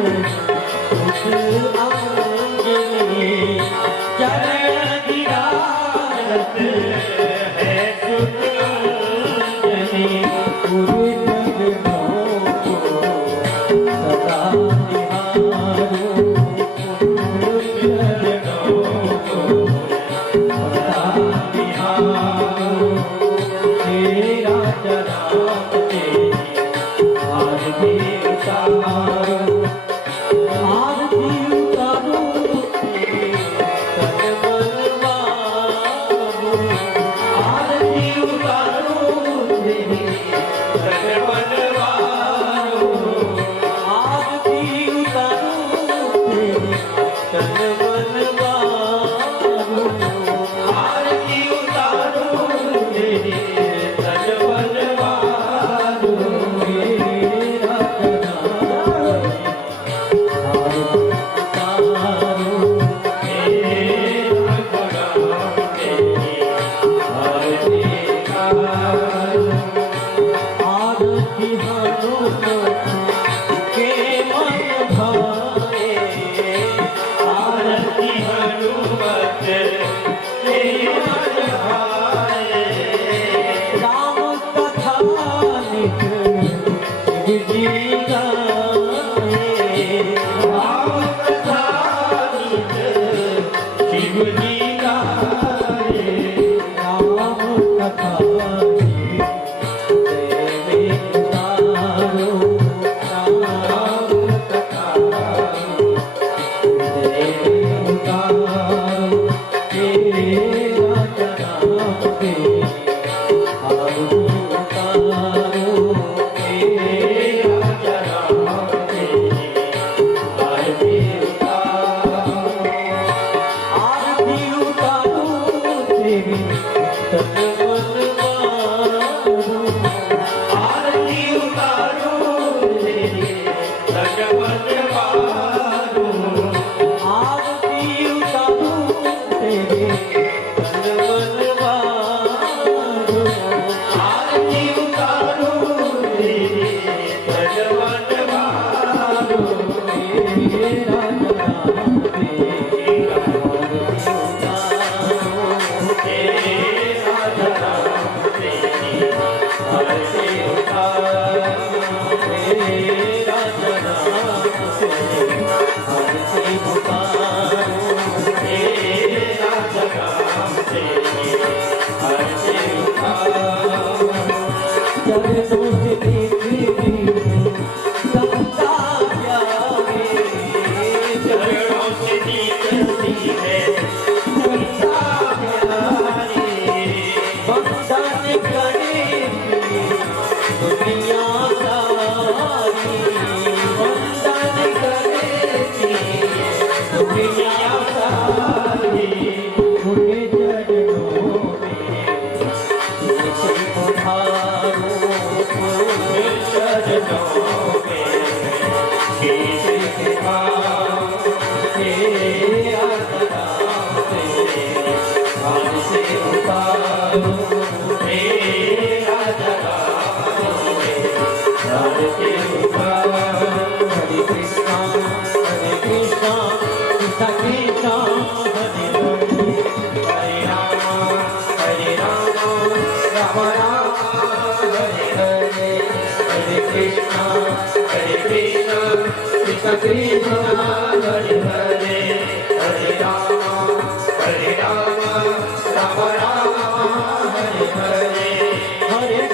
Hare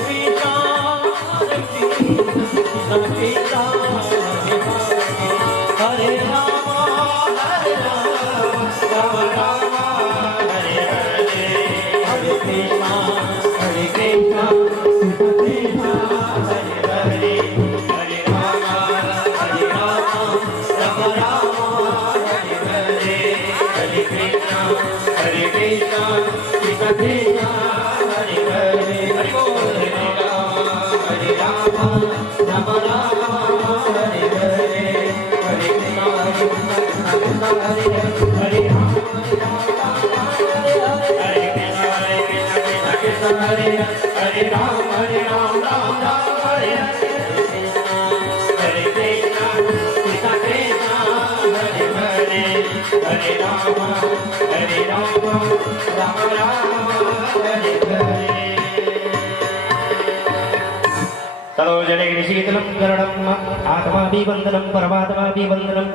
Krishna, Krishna Krishna, सरोजने शीतलं करणम् आत्माभिवन्दनं परमात्माभिवन्दनम्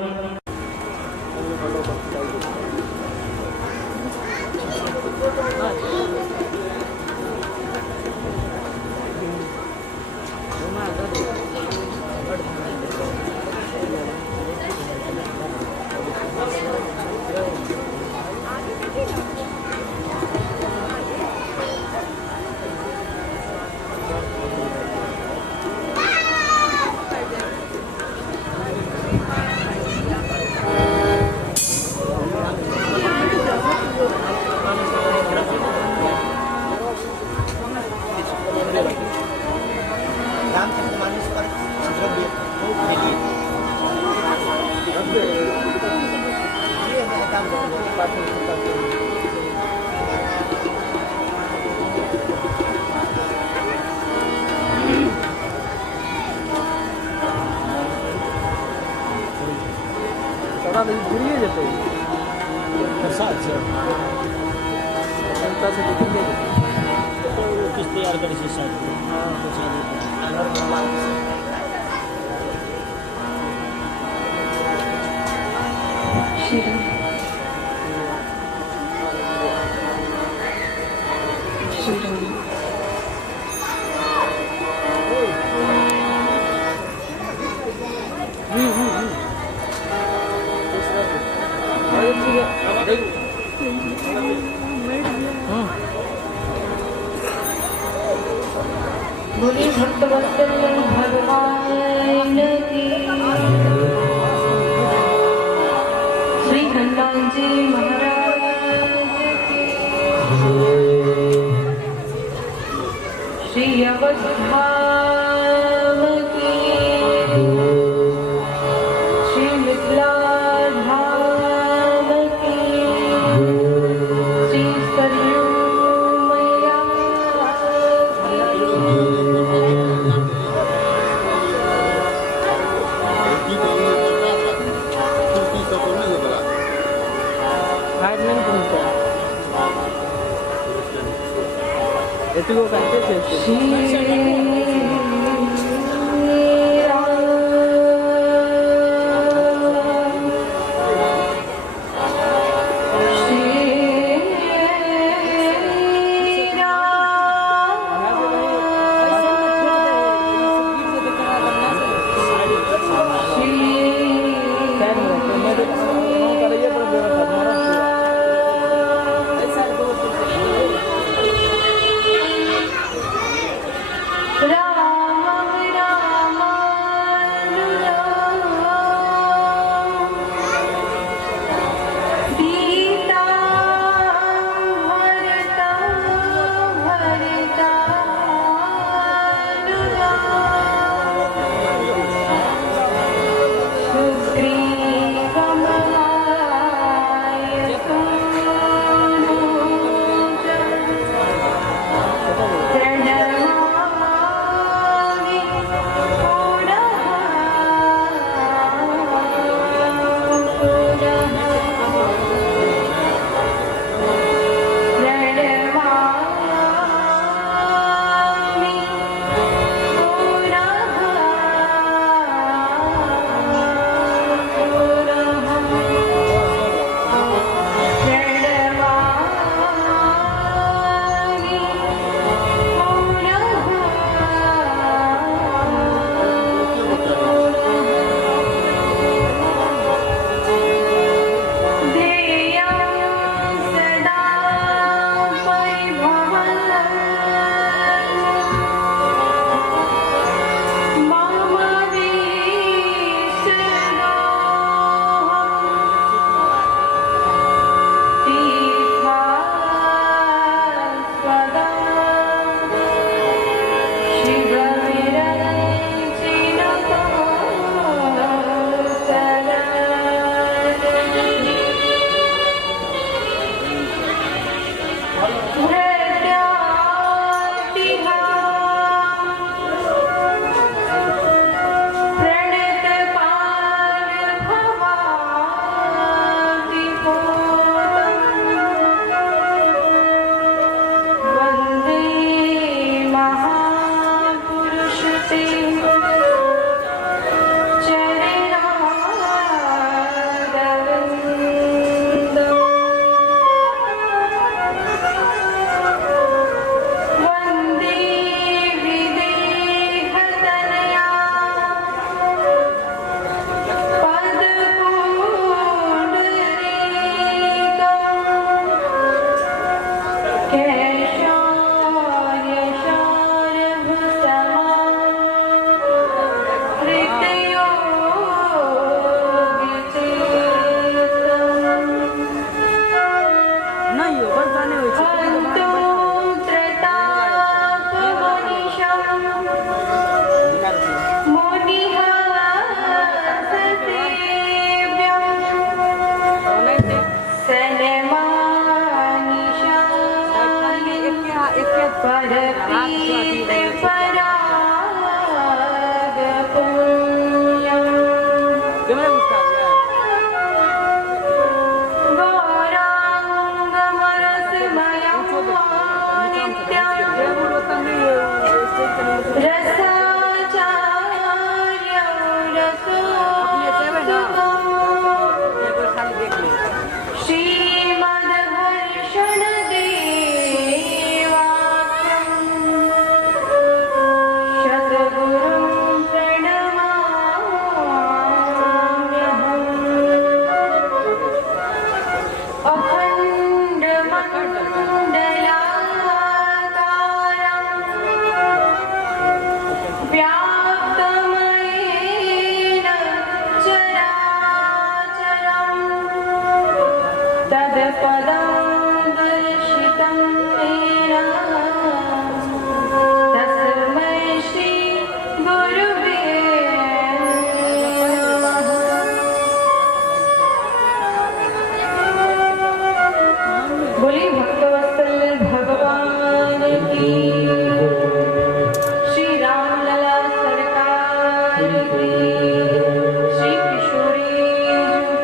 बोलिए भक्तवत्सल भगवान की श्री हनुमान जी महाराज की श्री अवधाम की श्री मिथिला धाम की श्री सरयू मैया itu kok kan तत्पदादर्शितं मेरा तस्मै श्री गुरुवे नमः। बोली भक्तवत्सल भगवान की, श्री रामलला सरकार की, श्री किशोरी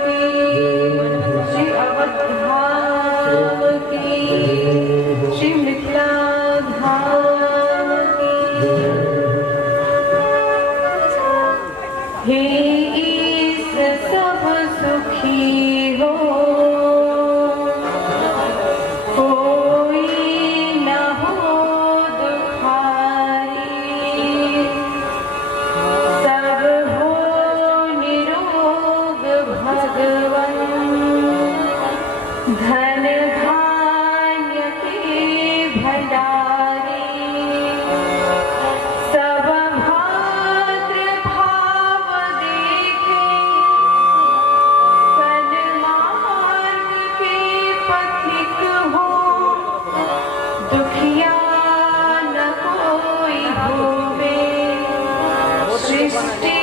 की, श्री अवधाम की, श्री मिथिला धाम की। हे ईश सब सुखी हो, कोई न हो दुखारी, सब हो निरोग भगवन, धन धान्य के भंडारी, सब भाद्र भाव देखे, सन्मार्ग के पथिक हो, दुखिया न कोई होवे, सृष्टि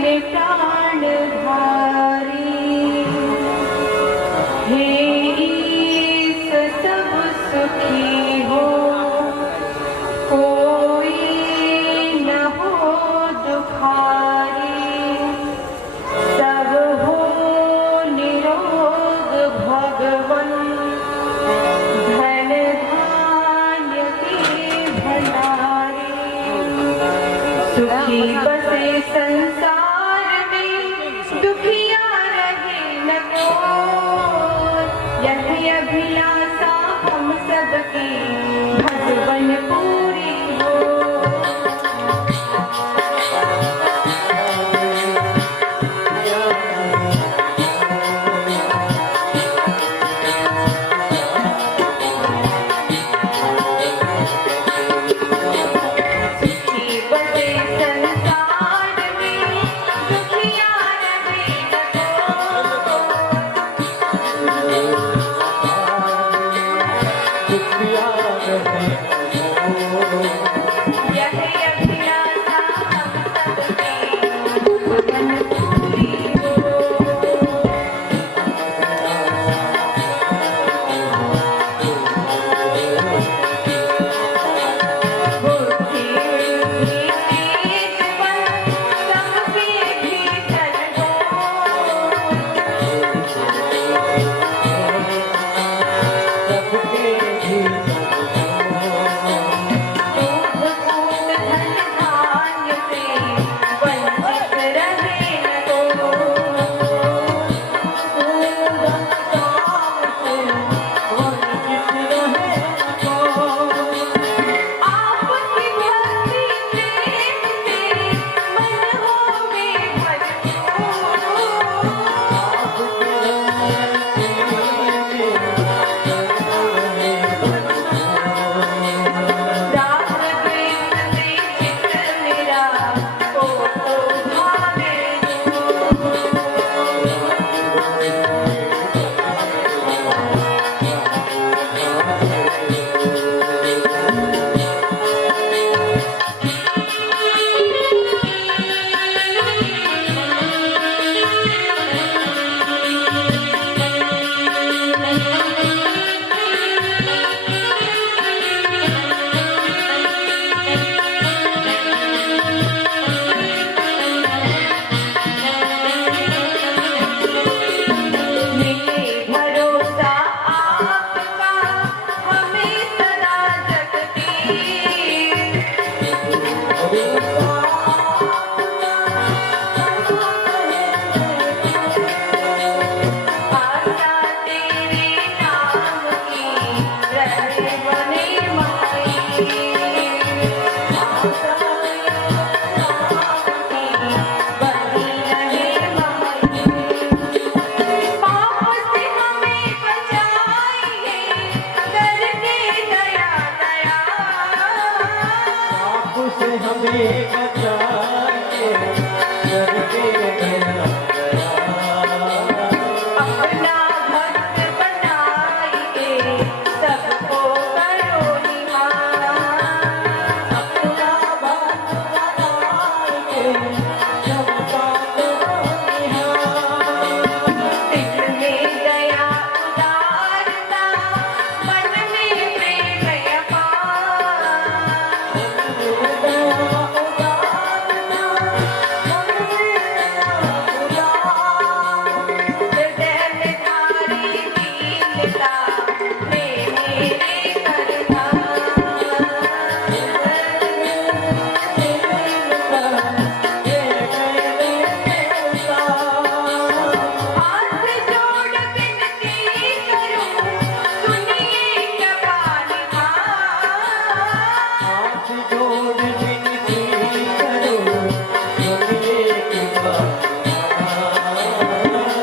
में प्राण धारी। हे ईश सब सुखी हो, कोई न हो दुखारी, सब हो निरोग भगवन, धन धान्य के भंडारी। सुखी बसे संसार में, दुखिया रहे न कोई, यही अभिलाषा हम सबकी भगवन पूरी हो। सुखी बसे संसार में, दुखिया रहे न यही अभिलाषा हम सबकी भगवन पूरी हो। बुद्धि भी तेज बल सबके भीतर हो, दूध कूट धन धान्य से वंचित रहे न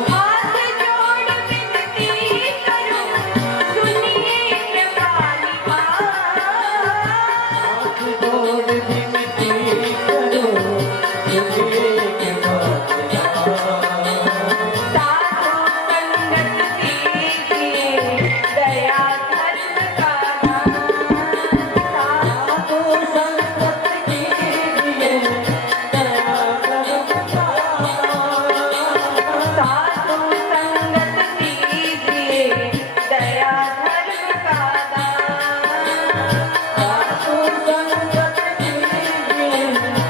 हाथ जोड़ विनती करूं सुनिए कृपाली हाथ जोड़ विनती करो सुनिए साधु संगत कीजिए दया धर्म का साधु संगत कीजिए दया धर्म का साधु संगत कीजिए दया धर्म का साधु संगत कीजिए दया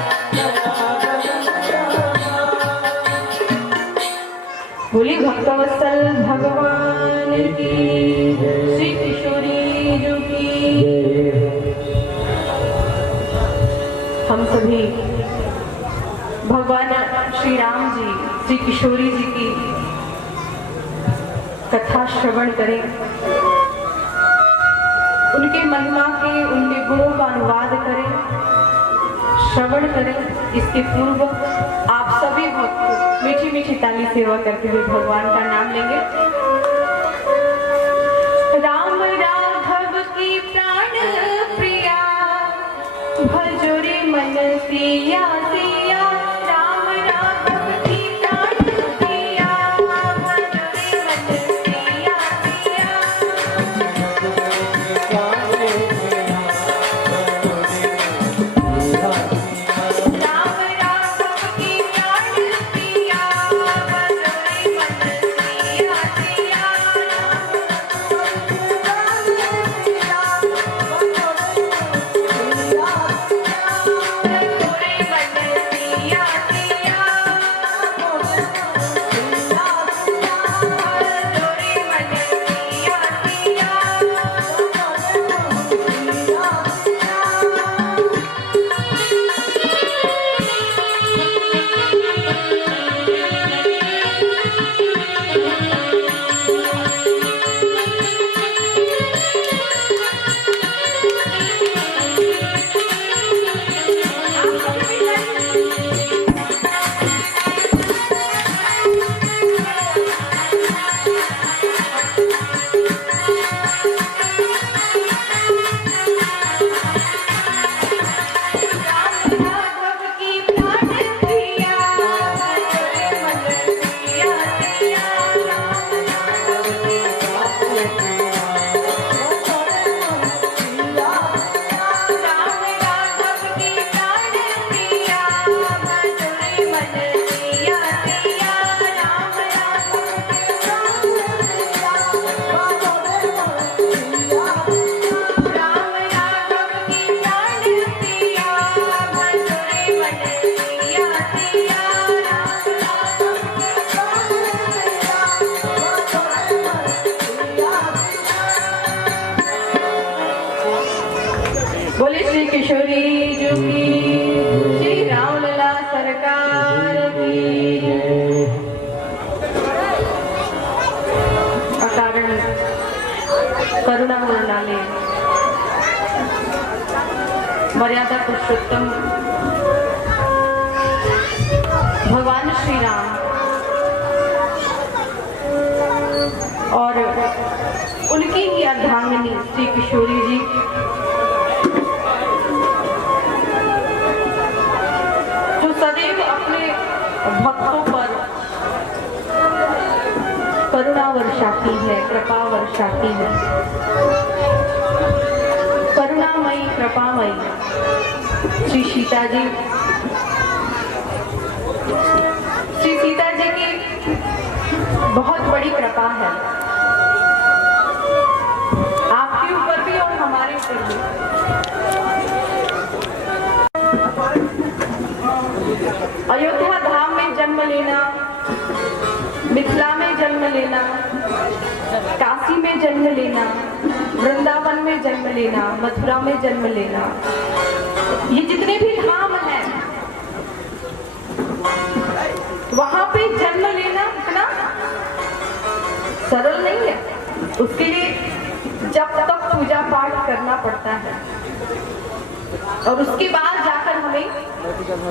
बोली भक्तवत्सल भगवान की श्री किशोरी जी की हम सभी भगवान श्री राम जी श्री किशोरी जी की कथा श्रवण करें, उनके महिमा के उनके गुणों का अनुवाद करें, श्रवण करें। इसके पूर्व आप सभी भक्त मीठी मीठी ताली सेवा करते हुए भगवान का नाम लेंगे। राम राघव की प्राण प्रिया भजो रे मन सिया सिया। राम राघव की प्राण प्रिया भजो रे मन सिया सिया। राम राघव की प्राण प्रिया भजो रे मन सिया सिया। बोले श्री किशोरी जी की, श्री रामलला सरकार की। अकारण करुणा वर्णाले मर्यादा पुरुषोत्तम भगवान श्री राम और उनकी ही अर्धांगिनी श्री किशोरी जी जो सदैव अपने भक्तों पर करुणा वर्षाती है, कृपा वर्षाती है। करुणामयी कृपामयी श्री सीता जी, श्री सीता जी की बहुत बड़ी कृपा है आपके ऊपर भी और हमारे ऊपर भी। अयोध्या धाम में जन्म लेना, मिथिला में जन्म लेना, काशी में जन्म लेना, वृंदावन में जन्म लेना, मथुरा में जन्म लेना, ये जितने भी धाम हैं वहां पे जन्म लेना इतना सरल नहीं है। उसके लिए जब तक पूजा पाठ करना पड़ता है। और उसके बाद जाकर हमें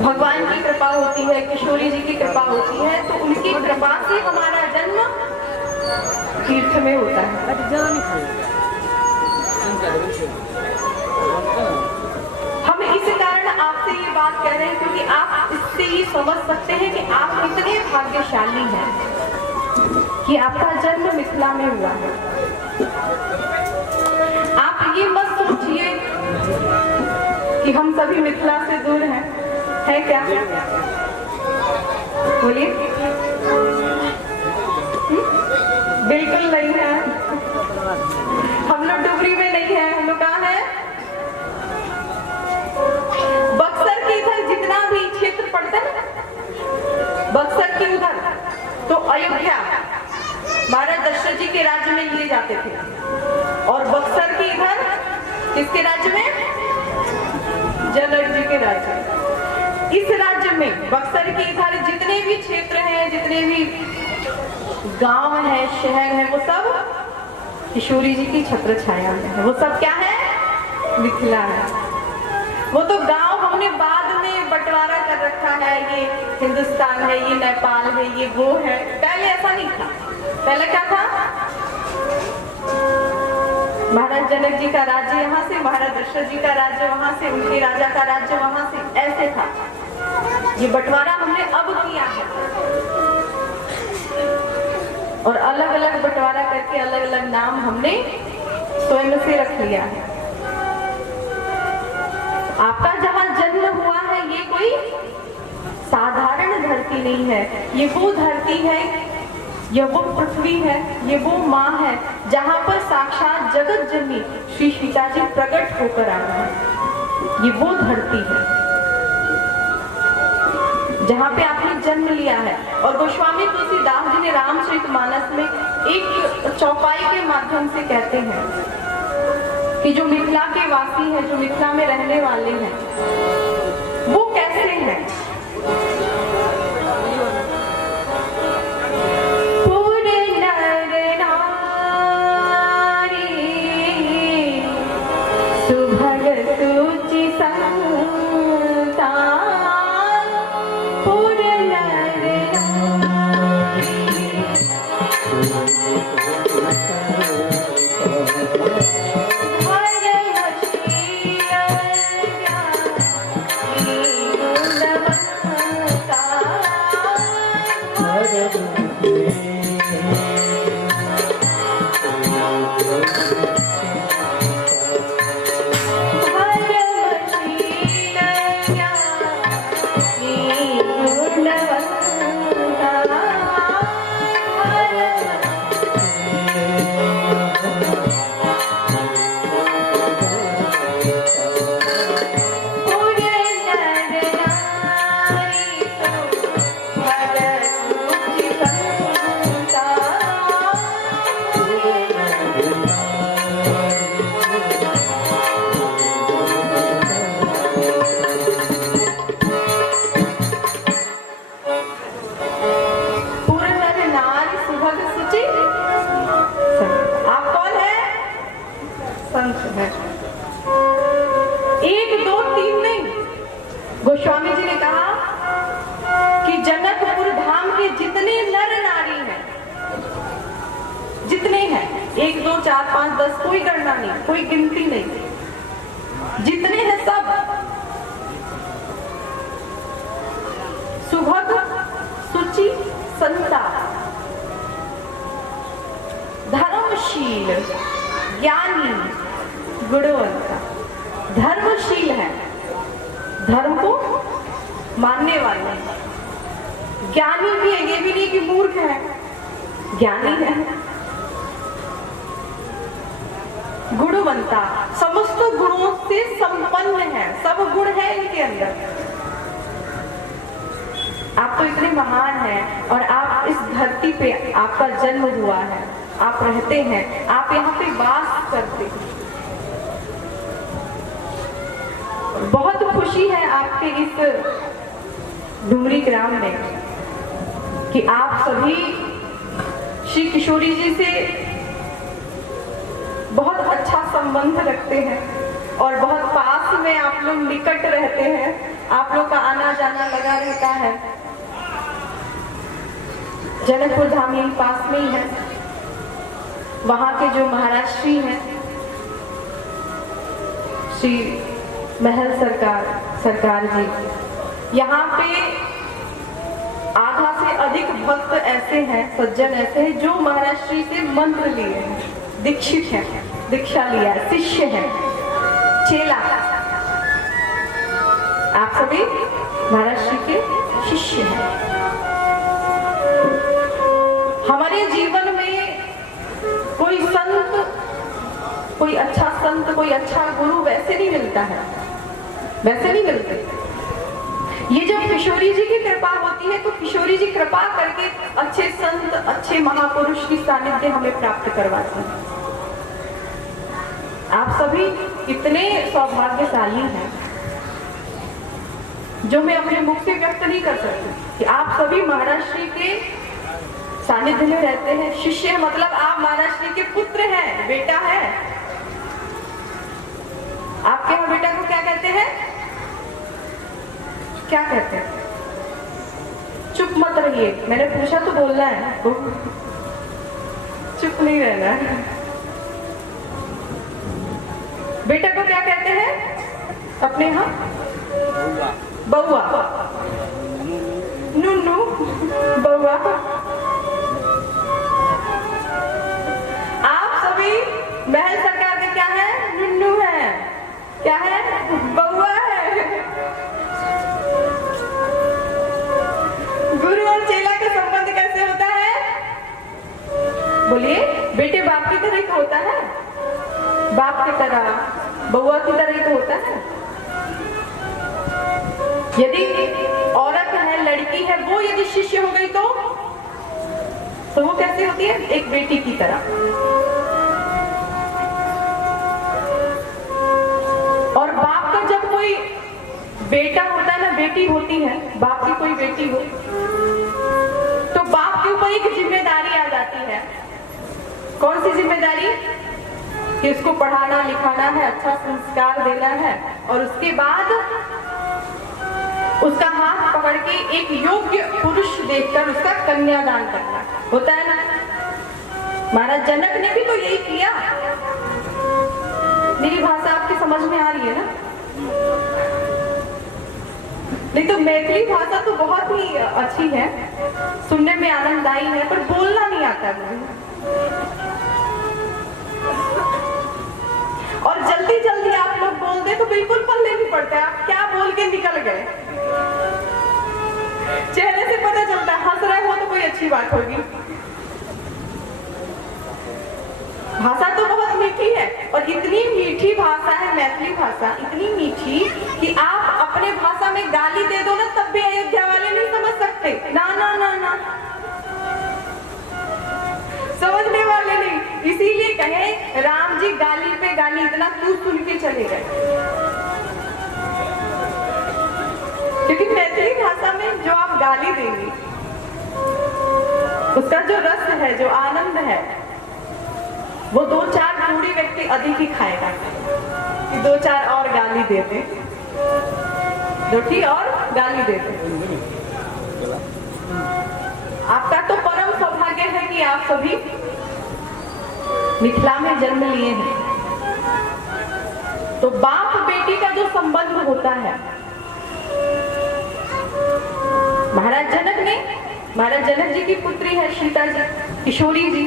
भगवान की कृपा होती है, किशोरी जी की कृपा होती है, तो उनकी कृपा से हमारा जन्म तीर्थ में होता है। हम इस कारण आपसे ये बात कह रहे हैं क्योंकि आप इससे ये समझ सकते हैं कि आप कितने भाग्यशाली हैं कि आपका जन्म मिथिला में हुआ है। आप ये मत सोचिए कि हम सभी मिथिला से दूर हैं, है क्या? बोलिए। बिल्कुल नहीं है। हम लोग डुगरी में नहीं है, हम लोग कहाँ हैं? बक्सर के इधर जितना भी क्षेत्र पड़ता है, बक्सर के उधर तो अयोध्या महाराज दशरथ जी के राज्य में लिए जाते थे, और बक्सर के इधर किसके राज्य में? जनक जी के राज्य में। इस राज्य में बक्सर के इधर जितने भी क्षेत्र हैं, जितने भी गांव हैं, शहर हैं, वो सब किशोरी जी की छत्र छाया में है। वो सब क्या है? मिथिला है। वो तो गांव हमने बाद में बंटवारा कर रखा है, ये हिंदुस्तान है, ये नेपाल है, ये वो है। पहले ऐसा नहीं था। पहले क्या था? महाराज जनक जी का राज्य यहाँ से, महाराज दशरथ जी का राज्य वहां से, उनके राजा का राज्य वहां से, ऐसे था। ये बंटवारा हमने अब किया है और अलग अलग बंटवारा करके अलग अलग नाम हमने स्वयं से रख लिया है। आपका जहां जन्म हुआ है ये कोई साधारण धरती नहीं है, ये वो धरती है, ये वो पृथ्वी है, ये वो माँ है जहां पर साक्षात जगत जननी श्री सीता जी प्रकट होकर आए हैं। ये वो धरती है जहां पे आपने जन्म लिया है। और गोस्वामी तुलसीदास जी ने रामचरितमानस में एक चौपाई के माध्यम से कहते हैं कि जो मिथिला के वासी हैं, जो मिथिला में रहने वाले हैं, वो कैसे हैं। गोस्वामी जी ने कहा कि जनकपुर धाम के जितने नर नारी हैं, जितने हैं, 1 2 4 5 10, कोई गणना नहीं, कोई गिनती नहीं, जितने हैं सब सुभग, सुचि, संता, धर्मशील, ज्ञानी, गुणवंता। धर्मशील है, धर्म को मानने वाले। ज्ञानी भी है, ये भी नहीं कि मूर्ख है, ज्ञानी है। गुणवंता, समस्त गुणों से संपन्न है, सब गुण है इनके अंदर। आप तो इतने महान हैं और आप इस धरती पे आपका जन्म हुआ है, आप रहते हैं, आप यहाँ पे वास करते हैं। बहुत खुशी है आपके इस डुमरी ग्राम में कि आप सभी श्री किशोरी जी से बहुत अच्छा संबंध रखते हैं। और बहुत पास में आप लोग निकट रहते हैं, आप लोग का आना जाना लगा रहता है। जनकपुर धाम यही पास में ही है। वहां के जो महाराष्ट्री हैं श्री महल सरकार जी, यहाँ पे आधा से अधिक भक्त ऐसे हैं, सज्जन ऐसे हैं जो महाराष्ट्री से मंत्र लिए हैं, दीक्षित हैं, दीक्षा लिया है, शिष्य हैं, चेला। आप सभी महाराष्ट्री के शिष्य हैं। हमारे जीवन में कोई संत, कोई अच्छा संत, कोई अच्छा गुरु वैसे नहीं मिलता है, वैसे नहीं मिलते। ये जब किशोरी जी की कृपा होती है तो किशोरी जी कृपा करके अच्छे संत, अच्छे महापुरुष की सानिध्य हमें प्राप्त करवाते हैं। आप सभी इतने सौभाग्यशाली हैं जो मैं अपने मुख से व्यक्त नहीं कर सकती कि आप सभी महाराष्ट्री के सानिध्य में रहते हैं, शिष्य हैं, मतलब आप महाराष्ट्री के पुत्र हैं, बेटा है। आपके यहाँ बेटा को क्या कहते हैं? क्या कहते हैं? चुप मत रहिए, मैंने पूछा तो बोलना है, चुप नहीं रहना है। बेटा को क्या कहते हैं अपने यहाँ? बउआ, नुन्नू, बउआ। आप सभी महल सरकार के क्या है? नुन्नू है। क्या है? बउआ है। गुरु और चेला का संबंध कैसे होता है? बोलिए। बेटे बाप की तरह का होता है, बाप की तरह, बउआ की तरह ही तो होता है। यदि औरत है, लड़की है, वो यदि शिष्य हो गई तो वो कैसे होती है? एक बेटी की तरह। और बाप का जब कोई बेटा होता है ना, बेटी होती है, बाप की कोई बेटी हो तो बाप के ऊपर एक जिम्मेदारी आ जाती है। कौन सी जिम्मेदारी? कि उसको पढ़ाना लिखाना है, अच्छा संस्कार देना है, और उसके बाद उसका हाथ पकड़ के एक योग्य पुरुष देखकर उसका कन्यादान करना होता है ना। महाराज जनक ने भी तो यही किया। मेरी भाषा आपकी समझ में आ रही है ना? नहीं तो मैथिली भाषा तो बहुत ही अच्छी है, सुनने में आनंददायी है, पर बोलना नहीं आता मुझे। और जल्दी जल्दी आप लोग बोलते तो बिल्कुल पल्ले नहीं पड़ते। आप क्या बोल के निकल गए, चेहरे से पता चलता है। हंस रहे हो तो कोई अच्छी बात होगी। भाषा तो बहुत मीठी है, और इतनी मीठी भाषा है मैथिली भाषा, इतनी मीठी कि आप अपने भाषा में गाली दे दो ना, तब भी अयोध्या वाले नहीं समझ सकते। ना ना ना ना, समझने वाले नहीं। इसीलिए कहे राम जी गाली पे गाली इतना क्यों सुन के चले गए? क्योंकि मैथिली भाषा में जो आप गाली देंगे उसका जो रस है, जो आनंद है, वो 2-4 पूरी व्यक्ति अधिक ही खाएगा कि 2-4 और गाली देते, रोटी और गाली देते। आपका तो परम सौभाग्य है कि आप सभी मिथिला में जन्म लिए हैं। तो बाप बेटी का जो संबंध होता है, महाराज जनक जी की पुत्री है सीता जी, किशोरी जी,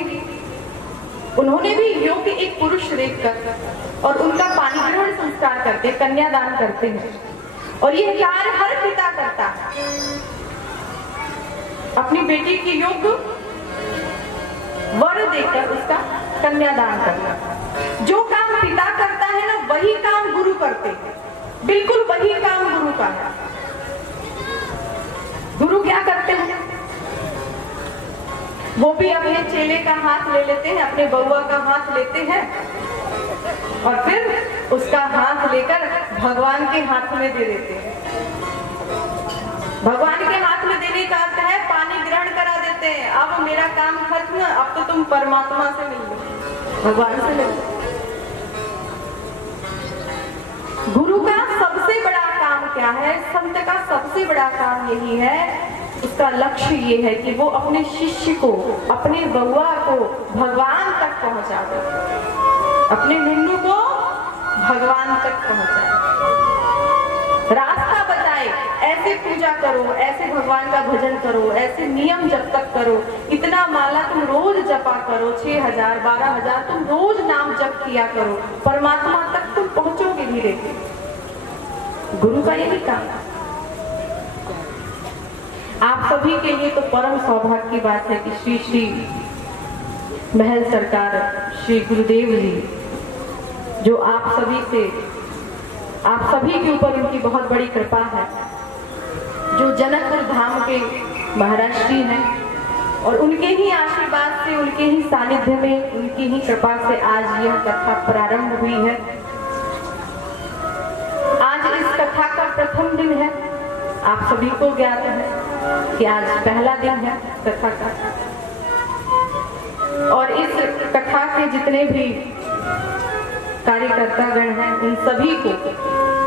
उन्होंने भी योग्य एक पुरुष देखकर और उनका पानी ग्रहण संस्कार करते, कन्यादान करते हैं। और यह कार्य हर पिता करता है, अपनी बेटी की योग्य वर देकर उसका कन्यादान करना। जो काम पिता करता है ना, वही काम गुरु करते हैं, बिल्कुल वही काम गुरु का है। गुरु क्या करते हैं? वो भी अपने चेले का हाथ ले लेते हैं, अपने बउआ का हाथ लेते हैं, और फिर उसका हाथ लेकर भगवान के हाथ में दे देते हैं। भगवान के हाथ में देने का अर्थ है पानी ग्रहण करा देते हैं। अब मेरा काम खत्म, अब तो तुम परमात्मा से मिल लो, भगवान से मिल लो। गुरु का सबसे बड़ा काम क्या है? संत का सबसे बड़ा काम यही है, उसका लक्ष्य ये है कि वो अपने शिष्य को, अपने बउआ को भगवान तक पहुंचा दे, अपने नुन्नू को भगवान तक पहुंचाए, रास्ता बताए, ऐसे पूजा करो, ऐसे भगवान का भजन करो, ऐसे नियम जब तक करो, इतना माला तुम रोज जपा करो, 6000 12,000 तुम रोज नाम जप किया करो, परमात्मा तक तुम पहुंचोगे धीरे धीरे। गुरु का यही काम है। आप सभी के लिए तो परम सौभाग्य की बात है कि श्री श्री महल सरकार श्री गुरुदेव जी, जो आप सभी के ऊपर उनकी बहुत बड़ी कृपा है, जो जनकपुर धाम के महाराष्ट्री हैं, और उनके ही आशीर्वाद से, उनके ही सानिध्य में, उनकी ही कृपा से आज यह कथा प्रारंभ हुई है। आज इस कथा का प्रथम दिन है। आप सभी को ज्ञात है कि आज पहला दिन है कथा का, और इस कथा के जितने भी कार्यकर्ता गण हैं उन सभी को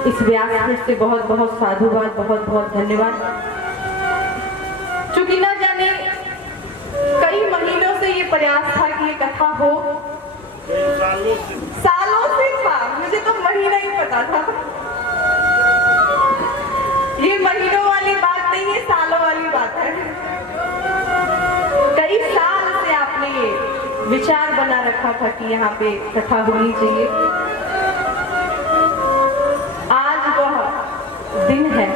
इस व्यासपीठ से बहुत बहुत साधुवाद, बहुत बहुत धन्यवाद। चूंकि न जाने कई महीनों से ये प्रयास था कि ये कथा हो, सालों से था, मुझे तो महीना ही पता था। ये महीनों वाली बात नहीं है, सालों वाली बात है। कई साल से आपने ये विचार बना रखा था कि यहाँ पे कथा होनी चाहिए। आज वह दिन है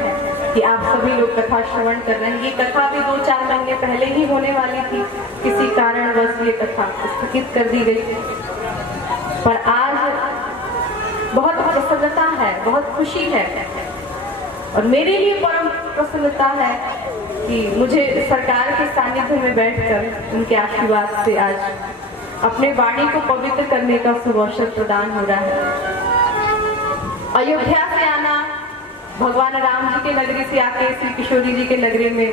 कि आप सभी लोग कथा श्रवण कर रहे हैं। ये कथा भी 2-4 महीने पहले ही होने वाली थी, किसी कारणवश ये कथा स्थगित कर दी गई, पर आज बहुत प्रसन्नता है, बहुत खुशी है, और मेरे लिए परम प्रसन्नता है कि मुझे सरकार के सानिध्य में बैठकर उनके आशीर्वाद से आज अपने वाणी को पवित्र करने का सुअवसर प्रदान हो रहा है। अयोध्या से आना, भगवान राम जी के नगरी से आके श्री किशोरी जी के नगरी में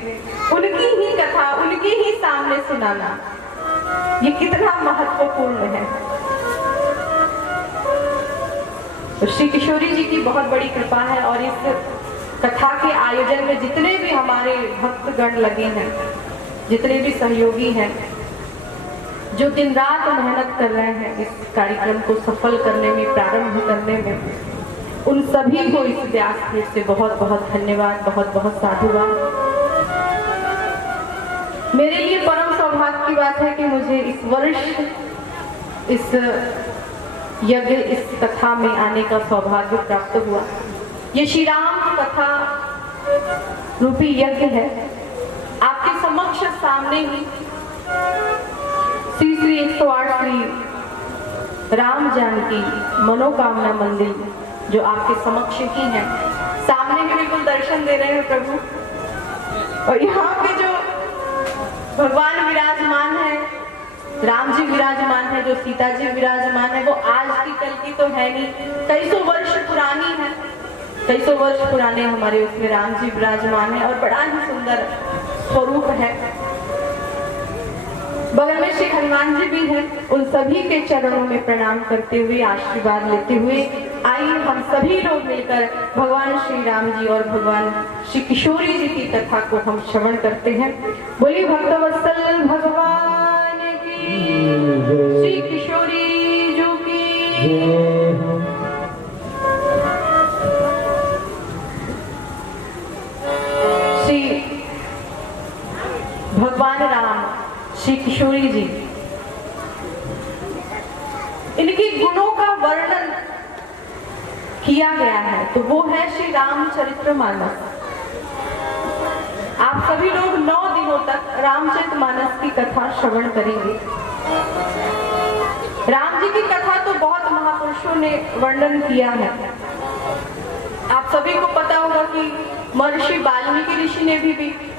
उनकी ही कथा उनके ही सामने सुनाना, ये कितना महत्वपूर्ण है। श्री किशोरी जी की बहुत बड़ी कृपा है, और इस कथा के आयोजन में जितने भी हमारे भक्तगण लगे हैं, जितने भी सहयोगी हैं, जो दिन रात मेहनत कर रहे हैं इस कार्यक्रम को सफल करने में, प्रारंभ करने में, उन सभी को इस व्यासपीठ से बहुत बहुत धन्यवाद, बहुत बहुत साधुवाद। मेरे लिए परम सौभाग्य की बात है कि मुझे इस वर्ष इस यज्ञ, इस कथा में आने का सौभाग्य प्राप्त हुआ। ये श्री राम की कथा रूपी यज्ञ है। आपके समक्ष सामने ही श्री श्री 108 श्री राम जानकी मनोकामना मंदिर, जो आपके समक्ष ही है, सामने ही बिल्कुल दर्शन दे रहे हैं प्रभु। और यहाँ पे जो भगवान विराजमान है, राम जी विराजमान है, जो सीता जी विराजमान है, वो आज की कल की तो है नहीं, कई सौ वर्ष पुरानी है। कई सौ वर्ष पुराने हमारे उसमें राम जी विराजमान है, और बड़ा ही सुंदर स्वरूप है। बगल में श्री हनुमान जी भी हैं। उन सभी के चरणों में प्रणाम करते हुए, आशीर्वाद लेते हुए, आइए हम सभी लोग मिलकर भगवान श्री राम जी और भगवान श्री किशोरी जी की कथा को हम श्रवण करते हैं। बोलिए भक्तवत्सल भगवान की, श्री किशोरी जी की। श्री भगवान राम, श्री किशोरी जी, इनके गुणों का वर्णन किया गया है, तो वो है श्री रामचरितमानस। आप सभी लोग 9 दिनों तक रामचरितमानस की कथा श्रवण करेंगे। राम जी की कथा तो बहुत महापुरुषों ने वर्णन किया है। आप सभी को पता होगा कि महर्षि वाल्मीकि ऋषि ने भी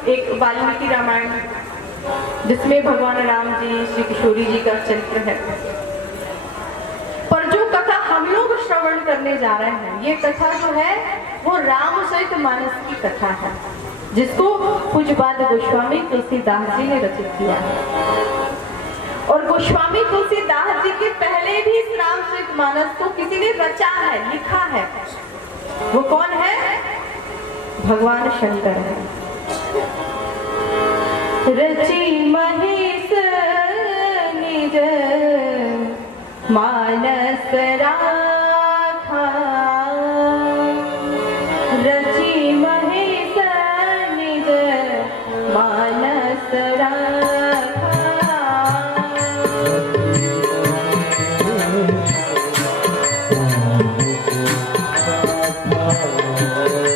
एक वाल्मीकि रामायण, जिसमें भगवान राम जी, श्री किशोरी जी का चरित्र है। पर जो कथा हम लोग श्रवण करने जा रहे हैं, ये कथा जो है वो रामचरितमानस की कथा है, जिसको पूज्यपाद गोस्वामी तुलसीदास जी ने रचित किया है। और गोस्वामी तुलसीदास जी के पहले भी इस रामचरितमानस को किसी ने रचा है, लिखा है। वो कौन है? भगवान शंकर है। रचि महेश निज मानस राखा, रचि महेश निज मानस राखा।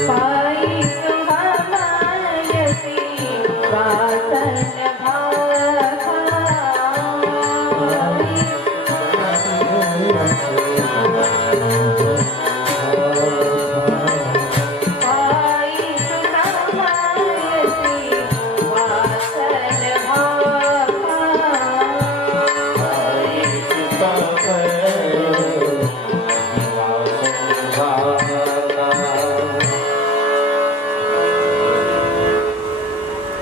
पाई सुहामायसी वासन भाखा। पाई सुहामायसी वासन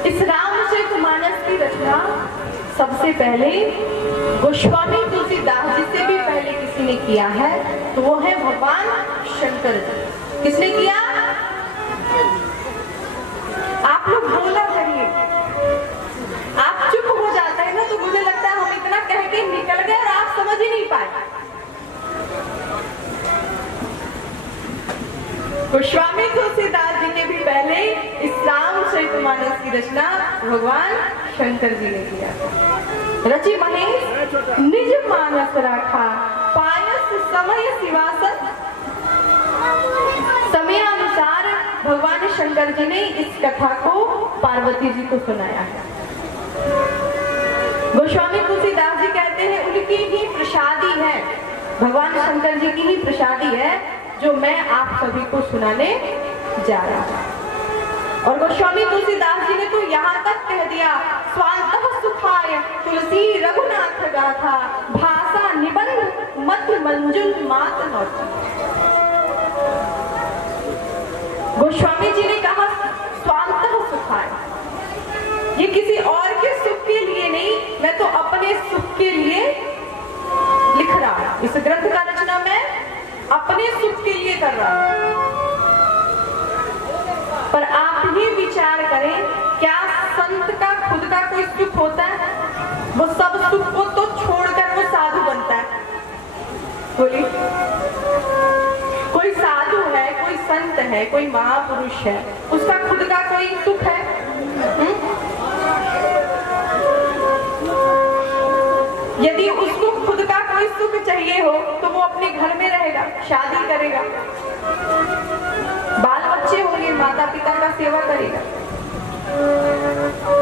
इस रामचरितमानस की रचना सबसे पहले गोस्वामी तुलसीदास जी से भी पहले किसी ने किया है, तो वो है भगवान शंकर जी। किसने किया? आप लोग बोला करिए, आप चुप हो जाते हैं ना, तो मुझे लगता है हम इतना कह के निकल गए और आप समझ ही नहीं पाए। गोस्वामी तुलसीदास जी के भी पहले इस रामचरितमानस की रचना भगवान शंकर जी ने किया। रचि महेश निज मानस राखा, पायस समय सिवासन। समयानुसार भगवान शंकर जी ने इस कथा को पार्वती जी को सुनाया है। गोस्वामी तुलसीदास जी कहते हैं उनकी ही प्रसादी है, भगवान शंकर जी की ही प्रसादी है जो मैं आप सभी को सुनाने जा रहा हूं। और गोस्वामी तुलसीदास जी ने तो यहाँ तक कह दिया, स्वांतः सुखाय तुलसी रघुनाथ गाथा, भाषा निबंध मध्य मंजुल मात नौती। गोस्वामी जी ने कहा स्वांतः सुखाय, ये किसी और के सुख के लिए नहीं, मैं तो अपने सुख के लिए लिख रहा हूं। इस ग्रंथ का रचना मैं अपने सुख के लिए कर रहा हूं। पर आप ही विचार करें, क्या संत का खुद का कोई सुख होता है? वो सब सुख को तो छोड़कर वो साधु बनता है। बोलिए, कोई साधु है, कोई संत है, कोई महापुरुष है, उसका खुद का कोई सुख है? यदि उसको खुद का कोई सुख चाहिए हो तो वो अपने घर में रहेगा, शादी करेगा, बाल बच्चे होंगे, माता पिता का सेवा करेगा,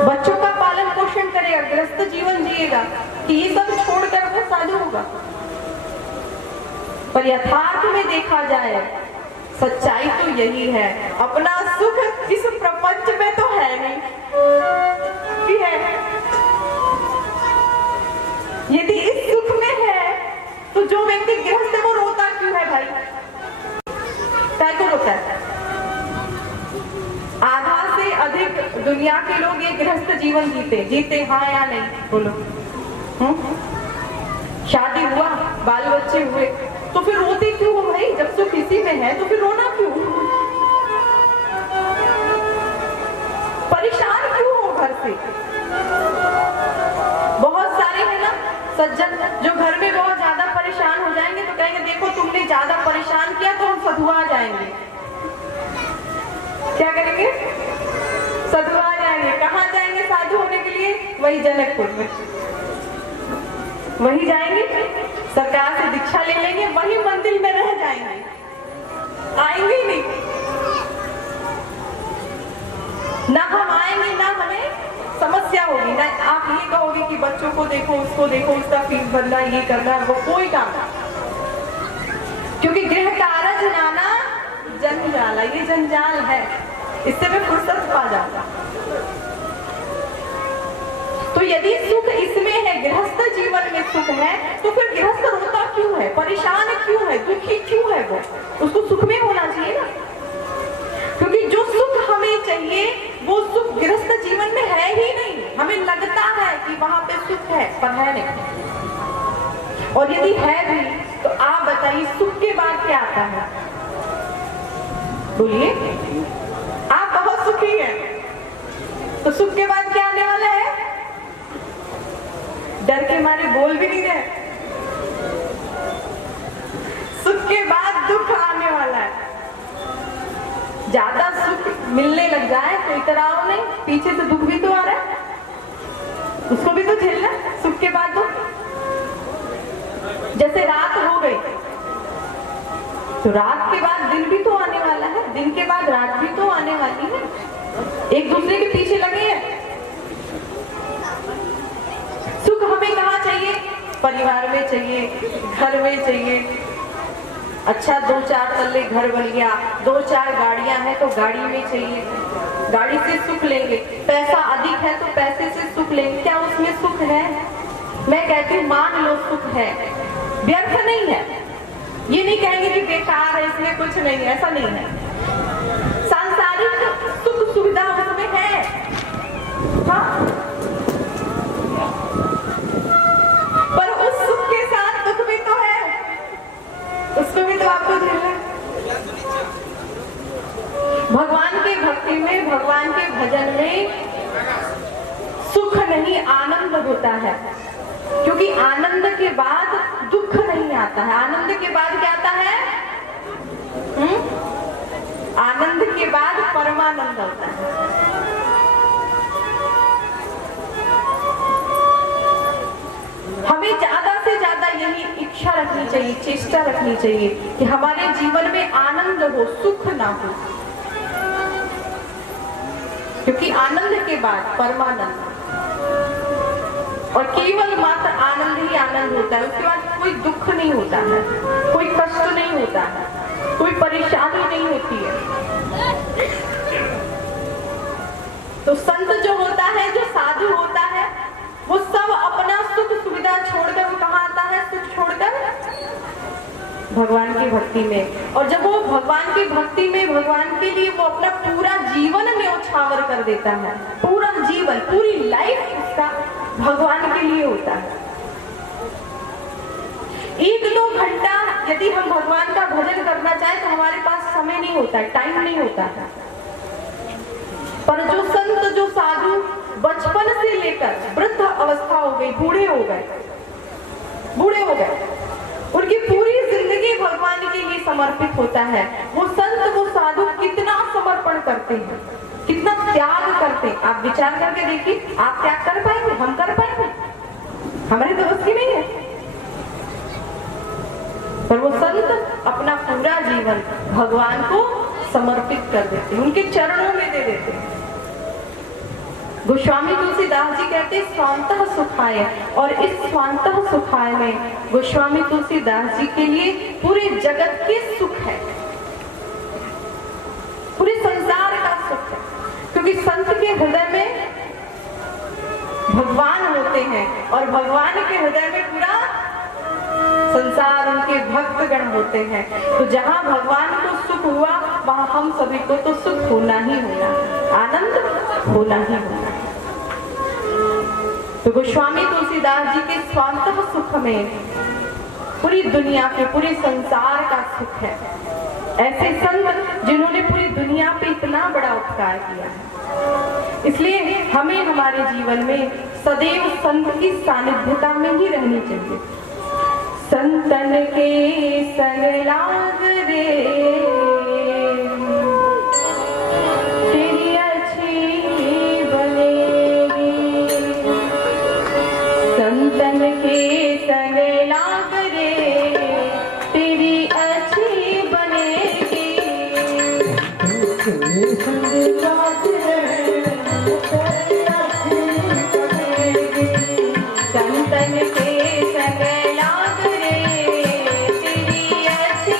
बच्चों का पालन पोषण करेगा, गृहस्थ जीवन जिएगा, कि ये सब छोड़कर वो साधु होगा। पर यथार्थ में देखा जाए सच्चाई तो यही है, अपना सुख इस प्रपंच में तो है नहीं, कि है? यदि इस सुख में है तो जो व्यक्ति गृहस्थ है वो रोता क्यों है भाई? क्या को रोता है? आधा से अधिक दुनिया के लोग ये गृहस्थ जीवन जीते हाँ या नहीं? बोलो। शादी हुआ, बाल बच्चे हुए, तो फिर रोते क्यों हो भाई? जब सुख इसी में है तो फिर रोना क्यों? परेशान क्यों हो घर से? बहुत सारे है ना सज्जन जो घर में बहुत ज्यादा परेशान हो जाएंगे तो कहेंगे देखो तुमने ज्यादा परेशान किया तो हम सधुआ जाएंगे। क्या करेंगे? सधुआ जाएंगे। कहाँ जाएंगे साधु होने के लिए? वही जनकपुर में, वही जाएंगे, सरकार से दीक्षा ले लेंगे, वही मंदिर में रह जाएंगे, आएंगे ही नहीं। ना हम आएंगे ना हमें समस्या होगी, ना आप ये कहोगे कि बच्चों को देखो, उसको देखो, उसका फीस भरना, ये करना, वो कोई काम नहीं। क्योंकि गृह कारज नाना जंजाला, ये जंजाल है, इससे मैं फुर्सत पा जाता। तो यदि सुख इसमें है, गृहस्थ जीवन में सुख है, तो फिर गृहस्थ रोता क्यों है, परेशान क्यों है, दुखी क्यों है? वो उसको सुख में होना चाहिए ना, क्योंकि जो सुख हमें चाहिए वो सुख गृहस्थ जीवन में है ही नहीं। हमें लगता है कि वहां पे सुख है, पर है नहीं। और यदि है भी तो आप बताइए सुख के बाद क्या आता है? बोलिए, आप बहुत सुखी हैं, तो सुख के बाद क्या आने वाला है? डर के मारे बोल भी नहीं रहे। सुख के बाद दुख आने वाला है। ज्यादा सुख मिलने लग जाए तो इतराओ नहीं, पीछे से दुख भी तो आ रहा है, उसको भी तो झेलना है। सुख के बाद दुख, जैसे रात हो गई तो रात के बाद दिन भी तो आने वाला है, दिन के बाद रात भी तो आने वाली है, एक दूसरे के पीछे लगे हैं। सुख हमें कहाँ चाहिए? परिवार में चाहिए, घर में चाहिए। अच्छा 2-4 तल्ले घर बन गया, 2-4 गाड़ियां हैं तो गाड़ी में चाहिए, गाड़ी से सुख लेंगे। पैसा अधिक है तो पैसे से सुख लेंगे, क्या उसमें सुख है? मैं कहती हूँ मान लो सुख है, व्यर्थ नहीं है। ये नहीं कहेंगे कि बेकार है, इसमें कुछ नहीं है, ऐसा नहीं है। सांसारिक सुख सुविधा उसमें है, हाँ, पर उस सुख के साथ दुख भी तो है, उसको भी तो आपको झेलना है। भगवान की भक्ति में, भगवान के भजन में सुख नहीं आनंद होता है, क्योंकि आनंद के बाद दुख नहीं आता है। आनंद के बाद क्या आता है? आनंद के बाद परमानंद होता है। हमें ज्यादा से ज्यादा यही इच्छा रखनी चाहिए, चेष्टा रखनी चाहिए कि हमारे जीवन में आनंद हो, सुख ना हो, क्योंकि आनंद के बाद परमानंद, और केवल मात्र आनंद ही आनंद होता है। उसके बाद कोई दुख नहीं होता है, कोई कष्ट नहीं होता है, कोई परेशानी नहीं होती है। तो संत जो होता है, जो साधु होता है, वो सब अपना सुख सुविधा छोड़कर वो कहाँ आता है? सुख छोड़कर भगवान की भक्ति में। और जब वो भगवान की भक्ति में, भगवान के लिए वो अपना पूरा जीवन न्योछावर कर देता है, पूरा जीवन, पूरी लाइफ उसका भगवान के लिए होता है। 1-2 घंटा यदि हम भगवान का भजन करना चाहें तो हमारे पास समय नहीं होता है, टाइम नहीं होता है। पर जो संत, जो साधु बचपन से लेकर वृद्ध अवस्था हो गई, बूढ़े हो गए, उनकी पूरी जिंदगी भगवान के लिए समर्पित होता है। वो संत, वो साधु कितना समर्पण करते हैं, कितना त्याग करते हैं। आप विचार करके देखिए, आप त्याग कर पाएंगे? हम कर पाएंगे? हमारे तो बस की नहीं है। पर वो संत अपना पूरा जीवन भगवान को समर्पित कर देते हैं, उनके चरणों में दे देते हैं। गोस्वामी तुलसीदास जी कहते हैं स्वांतः सुखाय, और इस स्वांतः सुखाय में गोस्वामी तुलसीदास जी के लिए पूरे जगत के सुख है, पूरे संसार का सुख है, क्योंकि संत के हृदय में भगवान होते हैं, और भगवान के हृदय में पूरा संसार, उनके भक्तगण होते हैं। तो जहाँ भगवान को सुख हुआ, वहाँ हम सभी को तो सुख होना ही होना, आनंद होना ही होना। तो गोस्वामी तुलसीदास जी के स्वांतः सुख में पूरी दुनिया के, पूरे संसार का सुख है। ऐसे संत जिन्होंने पूरी दुनिया पे इतना बड़ा उपकार किया है, इसलिए हमें हमारे जीवन में सदैव संत की सानिध्यता में ही रहनी चाहिए। संतन के संग लाग रे, तेरी अच्छी बनेगी। संतन के संग लाग रे, तेरी अच्छी बनेगी। संग लाग रे, तेरी अच्छी बनेगी। संतन के संग लाग रे, तेरी अच्छी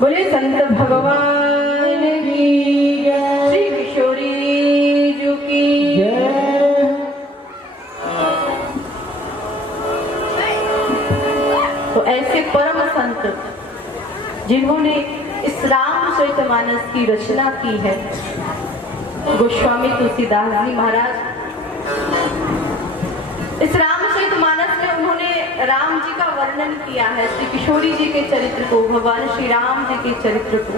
बोले संत भगवान की जय, श्री किशोरी जी की जय। तो ऐसे परम संत जिन्होंने इस रामचरितमानस की रचना की है, गोस्वामी तुलसीदास जी महाराज, इस रामचरितमानस में उन्होंने राम जी का वर्णन किया है, श्री किशोरी जी के चरित्र को, भगवान श्री राम जी के चरित्र को।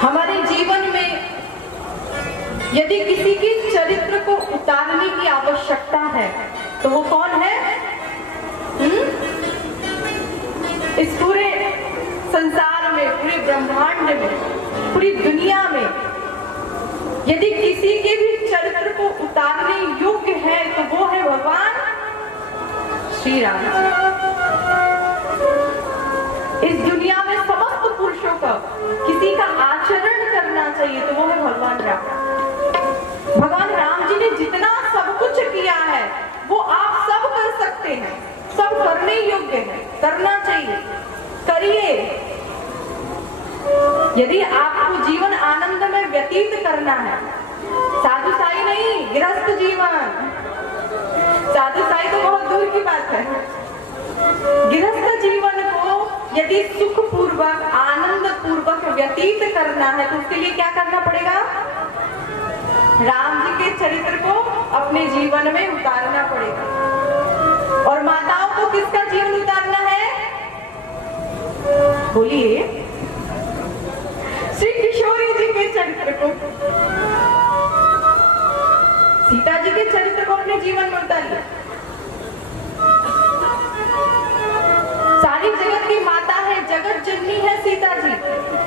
हमारे जीवन में यदि किसी के चरित्र को उतारने की आवश्यकता है तो वो कौन है? इस पूरे संसार में, पूरे ब्रह्मांड में, पूरी दुनिया में यदि किसी के भी चरित्र को उतारने योग्य है तो वो है भगवान श्री राम। इस दुनिया में समस्त पुरुषों का किसी का आचरण करना चाहिए तो वो है भगवान राम। भगवान राम जी ने जितना सब कुछ किया है वो आप सब कर सकते हैं, सब करने योग्य है, करना चाहिए, करिए। यदि आपको जीवन आनंद में व्यतीत करना है, साधु साई नहीं, गृहस्थ जीवन, साधु साई तो बहुत दूर की बात है, गृहस्थ जीवन को यदि सुख पूर्वक, आनंद पूर्वक व्यतीत करना है तो उसके लिए क्या करना पड़ेगा? राम जी के चरित्र को अपने जीवन में उतारना पड़ेगा। और माताओं को किसका जीवन उतारना है? बोलिए, श्री किशोरी जी के चरित्र को, सीता जी के चरित्र को अपने जीवन में उतारिए। सारी जगत की माता है, जगत जननी है सीता जी,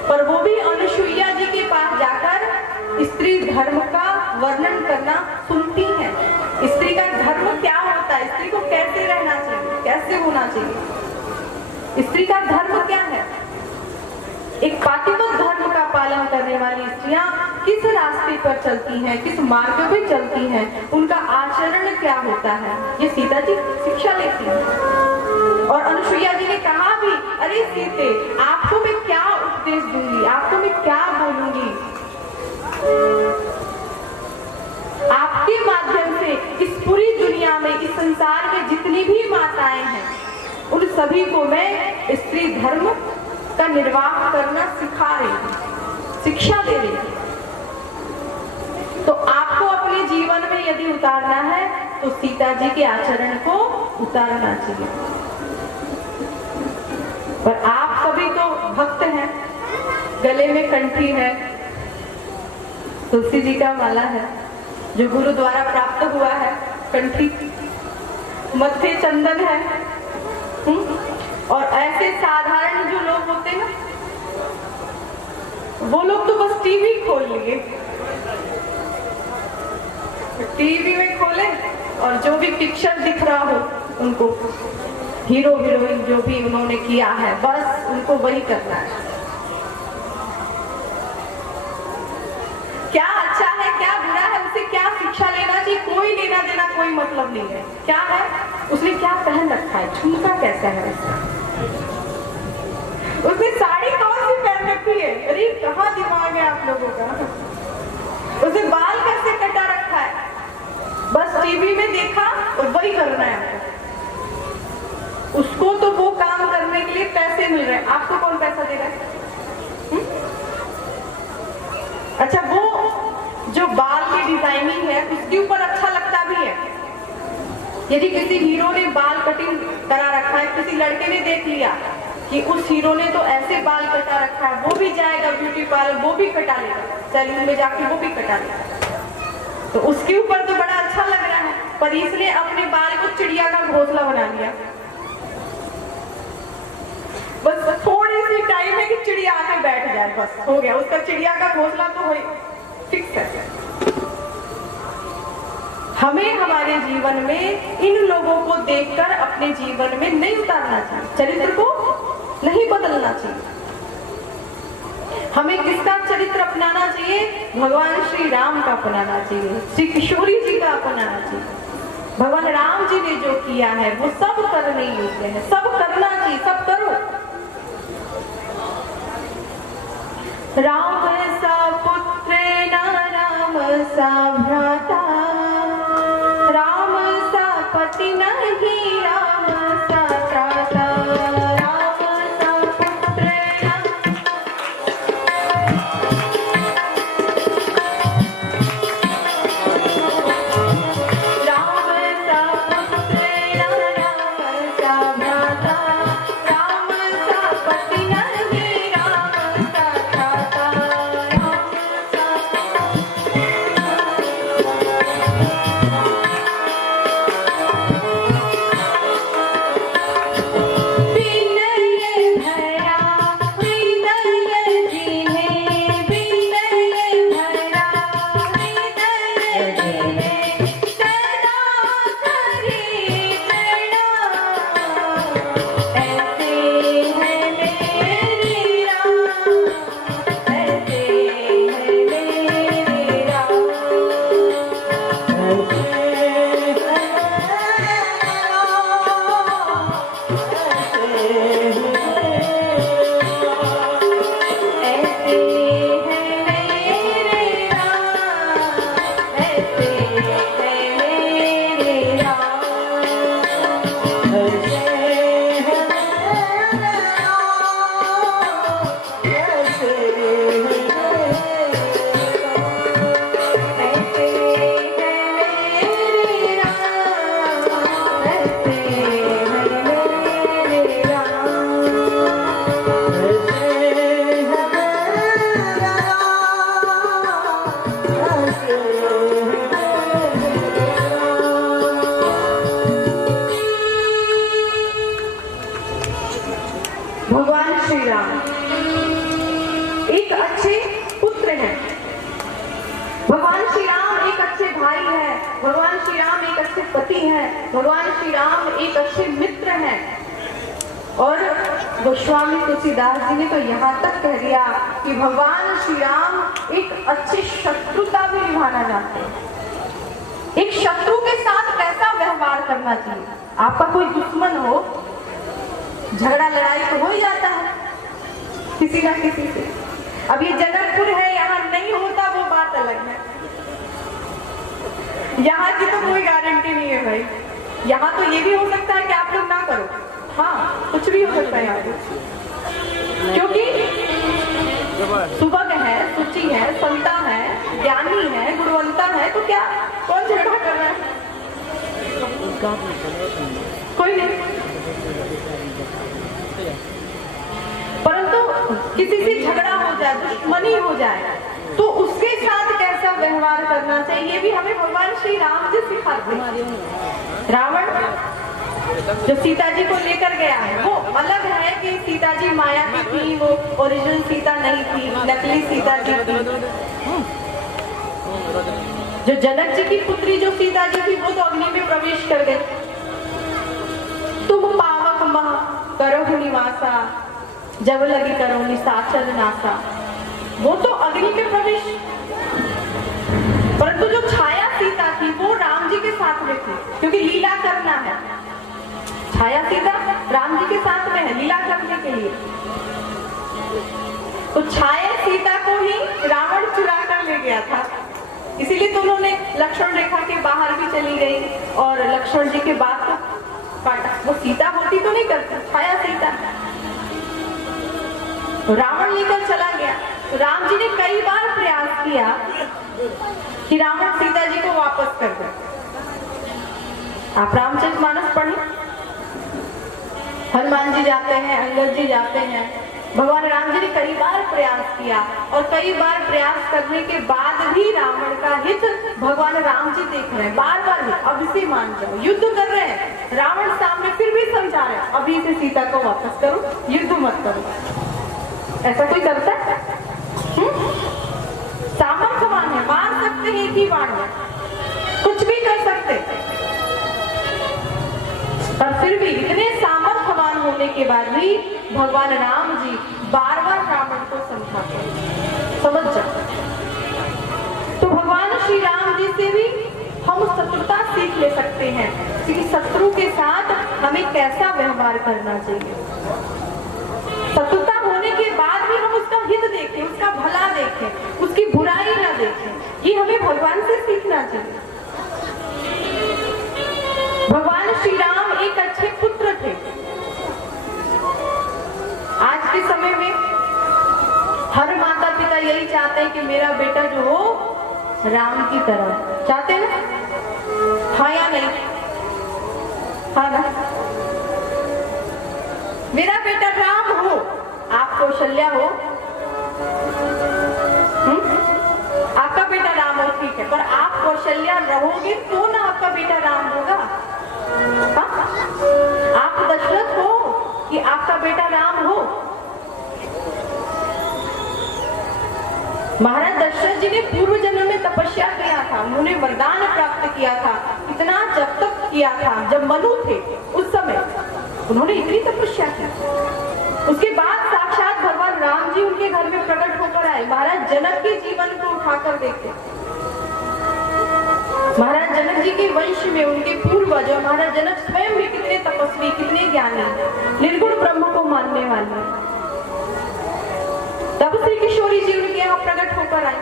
पर वो भी अनुसुईया जी के पास जाकर स्त्री धर्म का वर्णन करना सुनती है। स्त्री का धर्म क्या होता है, स्त्री को कैसे रहना चाहिए, कैसे होना चाहिए, स्त्री का धर्म क्या है। एक पातिव्रत धर्म का पालन करने वाली स्त्रियां किस रास्ते पर चलती हैं, किस मार्ग पे चलती हैं, उनका आचरण क्या होता है, ये सीता जी शिक्षा लेती हैं। और अनुसुईया जी ने कहा भी, अरे सीते, आपको मैं क्या उपदेश दूंगी, आपको मैं क्या बोलूंगी, आपके माध्यम से इस पूरी दुनिया में, इस संसार में जितनी भी माताएं हैं उन सभी को मैं स्त्री धर्म का निर्वाह करना सिखा रही हूं, शिक्षा दे रही हूं। तो आपको अपने जीवन में यदि उतारना है तो सीता जी के आचरण को उतारना चाहिए। पर आप सभी तो भक्त हैं, गले में कंठी है, तुलसी जी का माला है जो गुरु द्वारा प्राप्त हुआ है, कंठी, मत्थे चंदन है, और ऐसे साधारण जो लोग होते हैं वो लोग तो बस टीवी खोल लिए, टीवी में खोले और जो भी पिक्चर दिख रहा हो उनको, हीरो हीरोइन जो भी उन्होंने किया है बस उनको वही करना है। क्या अच्छा है, क्या बुरा है, उसे क्या शिक्षा लेना चाहिए, कोई लेना देना कोई मतलब नहीं है। क्या है, उसने क्या पहन रखा है, झुमका कैसा है उसका, उसने साड़ी कौन सी पहन रखी है, अरे कहाँ दिमाग है आप लोगों का, उसने बाल कैसे कटा रखा है, बस टीवी में देखा और वही करना है आपको। उसको तो वो काम करने के लिए पैसे मिल रहे हैं, आपको कौन पैसा दे रहा है? अच्छा, वो जो बाल की डिजाइनिंग है उसके ऊपर अच्छा लगता भी है। यदि किसी हीरो ने बाल कटिंग करा रखा है, किसी लड़के ने देख लिया कि उस हीरो ने तो ऐसे बाल कटा रखा है, वो भी जाएगा ब्यूटी पार्लर, वो भी कटा लेगा, सैलून में जाके वो भी कटा लेगा, तो उसके ऊपर तो बड़ा अच्छा लग रहा है। पर इसने अपने बाल को चिड़िया का घोंसला बना लिया, बस थोड़ी सी टाइम है कि चिड़िया आके बैठ जाए, बस हो गया, उसका चिड़िया का घोंसला तो हो फिक्स है। हमें हमारे जीवन में इन लोगों को देखकर अपने जीवन में नहीं उतारना चाहिए, चरित्र को नहीं बदलना चाहिए। हमें किसका चरित्र अपनाना चाहिए? भगवान श्री राम का अपनाना चाहिए, श्री किशोरी जी का अपनाना चाहिए। भगवान राम जी ने जो किया है वो सब करने योग्य है, सब करना चाहिए, सब करो। राम सा पुत्र न राम सा भ्राता, राम सा पति नहीं राम सा त्राता, राम सा पुत्र भगवान श्री राम एक अच्छे पति हैं, भगवान श्री राम एक अच्छे मित्र हैं। और गोस्वामी तुलसीदास जी ने तो यहाँ तक कह दिया कि भगवान श्री राम एक अच्छे शत्रुता भी निभाना जानते हैं। एक शत्रु के साथ कैसा व्यवहार करना चाहिए। आपका कोई दुश्मन हो, झगड़ा लड़ाई तो हो ही जाता है किसी ना किसी से। अब ये जनकपुर है, यहाँ नहीं होता वो बात अलग है। यहाँ की तो कोई गारंटी नहीं है भाई। यहाँ तो ये भी हो सकता है कि आप लोग ना करो, हाँ कुछ भी हो सकता है यहाँ पे। क्योंकि सुबह है, सुचि है, संता है, ज्ञानी है, गुणवंता है, तो क्या कौन झगड़ा कर रहा है? कोई नहीं। परंतु किसी से झगड़ा हो जाए, दुश्मनी हो जाए, तो उसके साथ कैसा व्यवहार करना चाहिए, ये भी हमें भगवान श्री राम जी सिखाते हैं। रावण जो सीता जी को लेकर गया है, वो अलग है कि सीता जी माया की थी, वो ओरिजिनल सीता नहीं थी, नकली सीता जी थी। जो जनक जी की पुत्री जो सीता जी थी, वो तो अग्नि में प्रवेश कर गई। तुम पावक मह करो निवासा, जब लगी करो निशाचर नासा, वो तो अग्नि में प्रवेश। परंतु जो छाया सीता थी वो राम जी के साथ में थी, क्योंकि लीला करना है। छाया सीता राम जी के साथ में है लीला करने के लिए। तो छाया सीता को ही रावण चुरा कर ले गया था, इसीलिए तो उन्होंने लक्ष्मण रेखा के बाहर भी चली गई और लक्ष्मण जी के बाद तो काटा। वो सीता होती तो नहीं करती, छाया सीता। तो रावण लेकर चला गया। तो राम जी ने कई बार प्रयास किया कि रावण सीता जी को वापस कर दे। आप रामचरितमानस पढ़ें, हनुमान जी जाते हैं, अंगद जी जाते हैं, भगवान राम जी ने कई बार प्रयास किया और कई बार प्रयास करने के बाद भी रावण का हित भगवान राम जी देख रहे हैं। बार बार अब इसे मान जाओ, युद्ध कर रहे हैं, रावण सामने फिर भी समझा रहे हैं अभी से सीता को वापस करो, युद्ध मत करो। ऐसा कोई करता है? सामर्थ्यवान है, मार सकते हैं एक ही बार में, कुछ भी कर सकते, पर फिर भी इतने सामर्थ्यवान होने के बाद भी भगवान राम जी बार बार रावण को समझाते, समझ जाओ। तो भगवान श्री राम जी से भी हम शत्रुता सीख ले सकते हैं कि शत्रु के साथ हमें कैसा व्यवहार करना चाहिए। शत्रुता होने के बाद भी हम उसका हित देखें, उसका भला देखें, उसकी बुराई ना देखें, ये हमें भगवान से सीखना चाहिए। भगवान श्री राम एक अच्छे पुत्र थे। आज के समय में हर माता पिता यही चाहते हैं कि मेरा बेटा जो हो राम की तरह, चाहते हैं ना? हाँ या नहीं? हाँ ना? मेरा बेटा राम हो, आप कौशल्या हो, आपका बेटा राम हो, ठीक है, पर आप कौशल्या रहोगे तो ना आपका बेटा राम होगा। हाँ? आप दशरथ हो कि आपका बेटा राम हो? महाराज दशरथ जी ने पूर्व जन्म में तपस्या किया था, उन्होंने वरदान प्राप्त किया था, इतना जब तक किया था जब मनु थे उस समय उन्होंने इतनी तपस्या की। उसके बाद साक्षात भगवान राम जी उनके घर में प्रकट होकर आए। महाराज जनक के जीवन को उठाकर देखे, महाराज जनक जी के वंश में उनके पूर्वज और महाराज जनक स्वयं भी कितने तपस्वी, कितने ज्ञानी, निर्गुण ब्रह्म को मानने वाले। तब श्री किशोरी जी उनके यहाँ प्रकट होकर आए।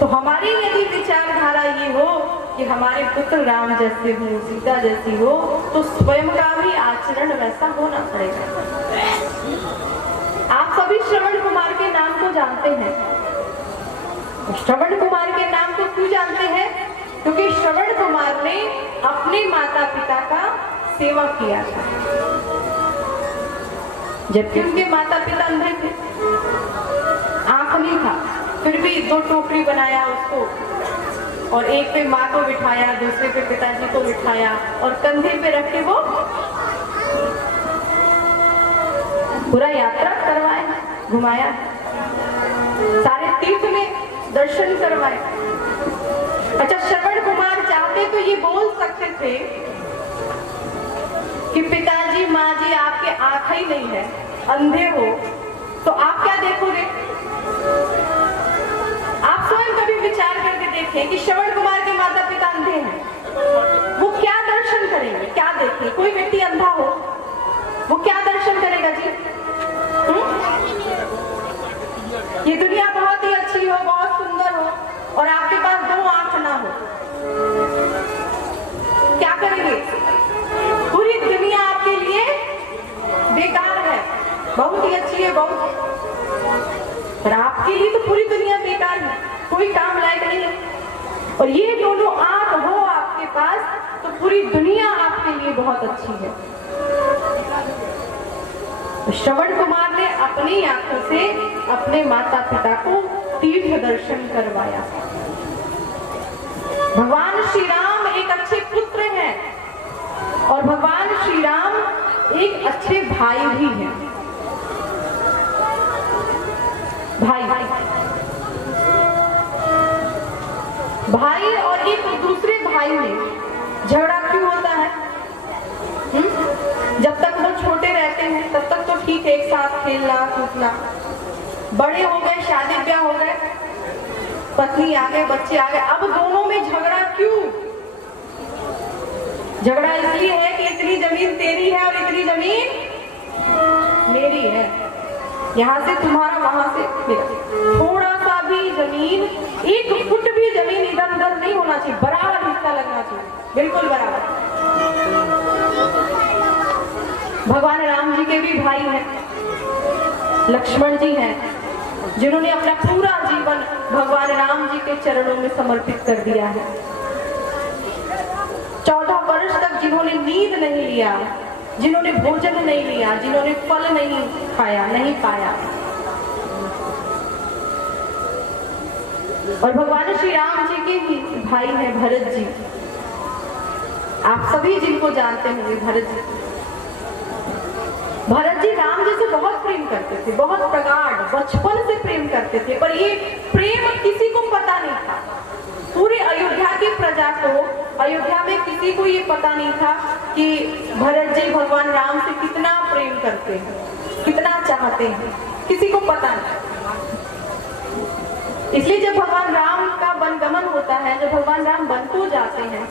तो हमारी यदि विचारधारा ये हो कि हमारे पुत्र राम जैसे हो, सीता जैसी हो, तो स्वयं का भी आचरण वैसा होना पड़ेगा। आप सभी श्रवण कुमार के नाम को जानते हैं। श्रवण कुमार के नाम को क्यों जानते हैं? क्योंकि श्रवण कुमार ने अपने माता पिता का सेवा किया था, जबकि उनके माता पिता अंधे थे, आंख नहीं था, फिर भी 2 टोकरी बनाया उसको और एक पे माँ को बिठाया, दूसरे पे पिताजी को बिठाया और कंधे पे रख के वो पूरा यात्रा करवाया, घुमाया, सारे तीर्थ में दर्शन करवाए। चाहते तो ये बोल सकते थे कि पिताजी माँ जी आपके आंख ही नहीं है, अंधे हो, तो आप क्या देखोगे? आप स्वयं कभी विचार करके देखें कि श्रवण कुमार के माता पिता अंधे हैं, वो क्या दर्शन करेंगे, क्या देखें? कोई व्यक्ति अंधा हो, वो क्या दर्शन करेगा जी? ये दुनिया बहुत ही अच्छी हो, बहुत सुंदर हो, और आपके पास 2 आंख ना हो, क्या करेंगे? पूरी दुनिया आपके लिए बेकार है, बहुत ही अच्छी है, बहुत, पर आपके लिए तो पूरी दुनिया बेकार है, कोई काम लायक नहीं है। और ये दोनों आंख हो आपके पास तो पूरी दुनिया आपके लिए बहुत अच्छी है। तो श्रवण कुमार ने अपनी आंखों से अपने माता पिता को तीर्थ दर्शन करवाया। भगवान श्री राम एक अच्छे पुत्र हैं और भगवान श्री राम एक अच्छे भाई भी हैं। भाई और एक दूसरे भाई में झगड़ा क्यों होता है? जब तक वो छोटे रहते हैं तब तक तो ठीक है, एक साथ खेलना कूदना, बड़े हो गए, शादी ब्याह हो गए, पत्नी आ गए, बच्चे आ गए, अब दोनों में झगड़ा क्यों? झगड़ा इसलिए है कि इतनी जमीन तेरी है और इतनी जमीन मेरी है, यहाँ से तुम्हारा, वहां से मेरा। थोड़ा सा भी जमीन, 1 फुट भी जमीन इधर उधर नहीं होना चाहिए, बराबर हिस्सा लगना चाहिए, बिल्कुल बराबर। भगवान राम जी के भी भाई हैं, लक्ष्मण जी हैं, जिन्होंने अपना पूरा जीवन भगवान राम जी के चरणों में समर्पित कर दिया है। 14 वर्ष तक जिन्होंने नींद नहीं लिया, जिन्होंने भोजन नहीं लिया, जिन्होंने फल नहीं खाया, नहीं पाया। और भगवान श्री राम जी के ही भाई हैं भरत जी, आप सभी जिनको जानते होंगे भरत जी। भरत जी राम जी से बहुत प्रेम करते थे, बहुत प्रगाढ़, बचपन से प्रेम करते थे, पर ये प्रेम किसी को पता नहीं था। पूरे अयोध्या की प्रजा को, अयोध्या में किसी को ये पता नहीं था कि भरत जी भगवान राम से कितना प्रेम करते हैं, कितना चाहते हैं, किसी को पता नहीं। इसलिए जब भगवान राम का वनगमन होता है, जब भगवान राम वन को जाते हैं,